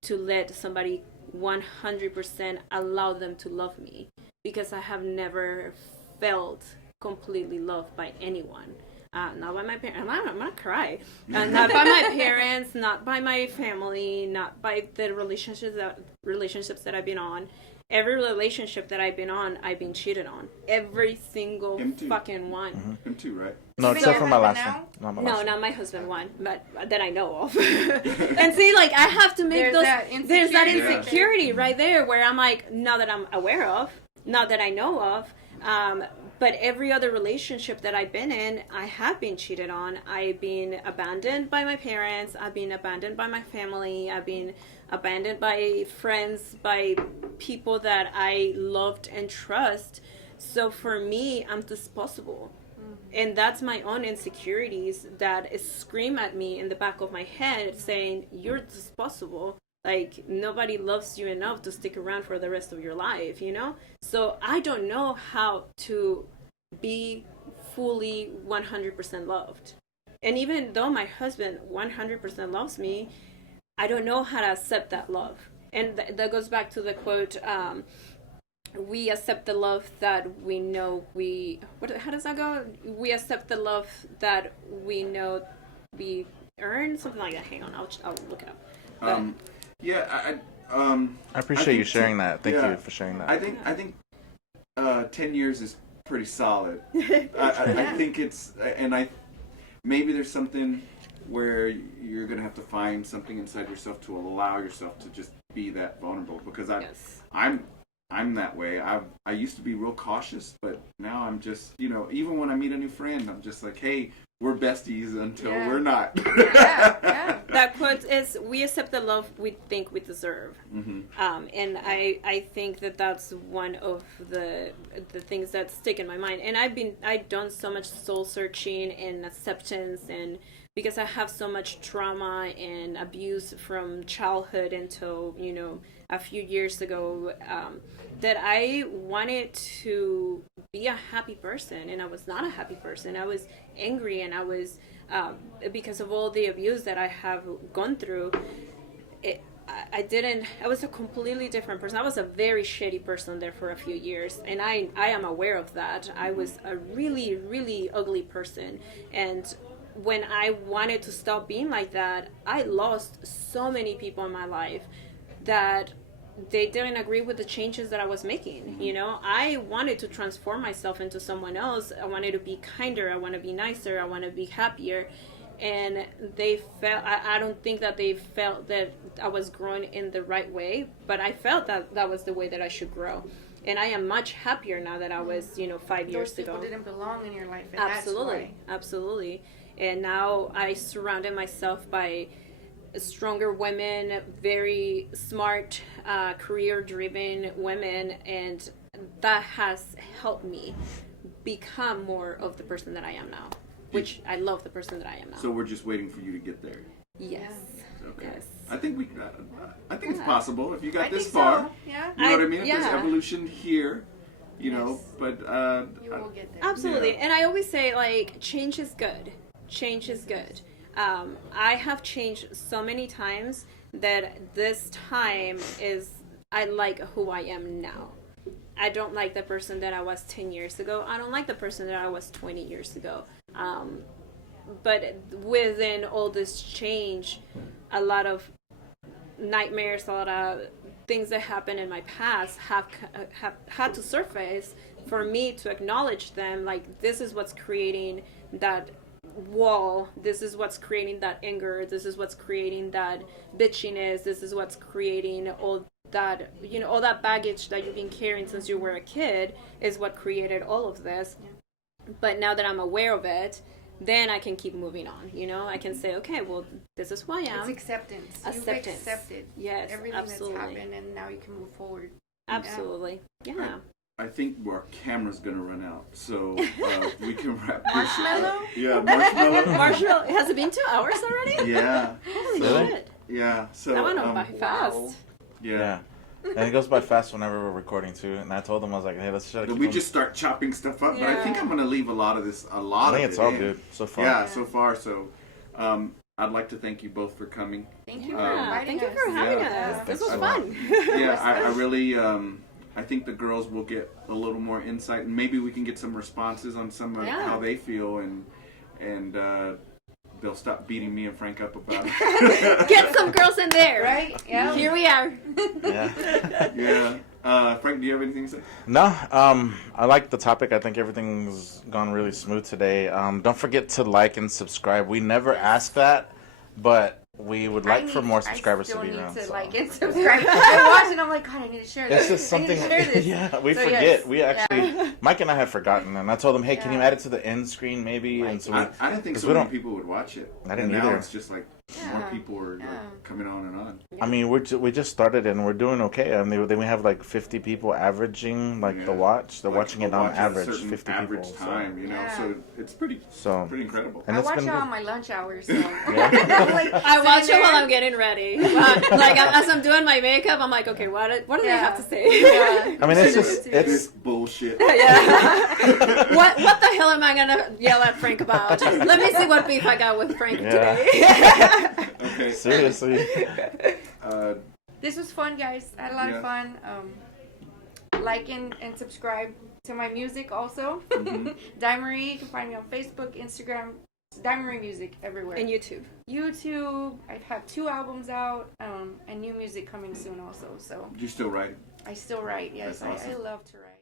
to let somebody 100% allow them to love me, because I have never felt completely loved by anyone. Not by my parents. I'm gonna cry. Not by my parents. Not by my family. Not by the relationships that I've been on. Every relationship that I've been on, I've been cheated on. Every single fucking one. Him too, right? No, except for my last one. Not my husband one, but that I know of. And see, like, I have to make there's that insecurity right there, where I'm like, not that I'm aware of, not that I know of, but every other relationship that I've been in, I have been cheated on. I've been abandoned by my parents. I've been abandoned by my family. I've been abandoned by friends, by people that I loved and trust. So for me, I'm disposable. And that's my own insecurities that scream at me in the back of my head saying, you're disposable. Like, nobody loves you enough to stick around for the rest of your life, So I don't know how to be fully 100% loved. And even though my husband 100% loves me, I don't know how to accept that love. And that goes back to the quote, we accept the love that we know how does that go? We accept the love that we know we earn, something like that. Hang on, I'll look it up. But, I appreciate you sharing that. Thank you for sharing that. I think 10 years is pretty solid. I think it's, and maybe there's something where you're going to have to find something inside yourself to allow yourself to just be that vulnerable, because I'm that way. I used to be real cautious, but now I'm just, even when I meet a new friend, I'm just like, hey, we're besties until we're not. That quote is, we accept the love we think we deserve. Mm-hmm. And I think that's one of the things that stick in my mind. And I've done so much soul searching and acceptance, and because I have so much trauma and abuse from childhood until, a few years ago, that I wanted to be a happy person, and I was not a happy person. I was angry, and I was, because of all the abuse that I have gone through, I was a completely different person. I was a very shitty person there for a few years, and I am aware of that. I was a really, really ugly person, and when I wanted to stop being like that, I lost so many people in my life that they didn't agree with the changes that I was making. I wanted to transform myself into someone else. I wanted to be kinder. I want to be nicer. I want to be happier. And they felt, I don't think that they felt that I was growing in the right way, but I felt that was the way that I should grow. And I am much happier now that I was, 5 years ago. Those people didn't belong in your life. And absolutely. Absolutely. And now I surrounded myself by stronger women, very smart, career-driven women, and that has helped me become more of the person that I am now, which I love the person that I am now. So we're just waiting for you to get there. Yes. Okay. Yes. I think it's possible if you got this far. So. Yeah. You know what I mean? If there's evolution here, but you will get there. Absolutely. And I always say, change is good. Change is good. I have changed so many times that this time I like who I am now. I don't like the person that I was 10 years ago. I don't like the person that I was 20 years ago. But within all this change, a lot of nightmares, a lot of things that happened in my past have had to surface for me to acknowledge them. Like, this is what's creating that wall, this is what's creating that anger, this is what's creating that bitchiness, this is what's creating all that, all that baggage that you've been carrying since you were a kid is what created all of this. But now that I'm aware of it, then I can keep moving on. I can say, okay, well, this is who I am. It's acceptance. You've accepted everything that's happened, and now you can move forward. Absolutely. Yeah. I think our camera's gonna run out, so we can wrap this Marshmallow? up. Yeah, marshmallow. Marshmallow. Has it been 2 hours already? Yeah. Holy shit. Yeah. So that went on by fast. Yeah. And it goes by fast whenever we're recording too. And I told them, I was like, hey, let's try to keep we just start chopping stuff up, but I think I'm gonna leave a lot of this. I think it's all good so far. Yeah, so far. So, I'd like to thank you both for coming. Thank you for inviting us. Thank you for having us. This was fun. Yeah, I really. I think the girls will get a little more insight, and maybe we can get some responses on some of how they feel, and they'll stop beating me and Frank up about it. Get some girls in there, right? Yeah. Here we are. Yeah. Frank, do you have anything to say? No. I like the topic. I think everything's gone really smooth today. Don't forget to like and subscribe. We never ask that, but we would like for more subscribers to be around. I still need to like and subscribe. I watch and I'm like, God, I need to share this. It's just something. Yeah, we forget. Yes. We actually, Mike and I have forgotten, and I told him, hey, can you add it to the end screen maybe? Right. And so I didn't think so many people would watch it. I didn't and either. Now it's just like more people are coming on and on. I mean, we just started and we're doing okay. I mean, then we have like 50 people averaging the watch. They're watching it on average, 50 average people. time, so it's pretty incredible. And I watch it on my lunch hours. So. I watch it while I'm getting ready. As I'm doing my makeup, I'm like, okay, what do they have to say? Yeah. I mean, it's bullshit. Yeah. What the hell am I gonna yell at Frank about? Let me see what beef I got with Frank today. Okay. Seriously. This was fun, guys. I had a lot of fun. Like and subscribe to my music also. Dimery. You can find me on Facebook, Instagram. Dimery Music everywhere. And YouTube. I have 2 albums out, and new music coming soon also. So. You still write? I still write. Yes, That's awesome. I love to write.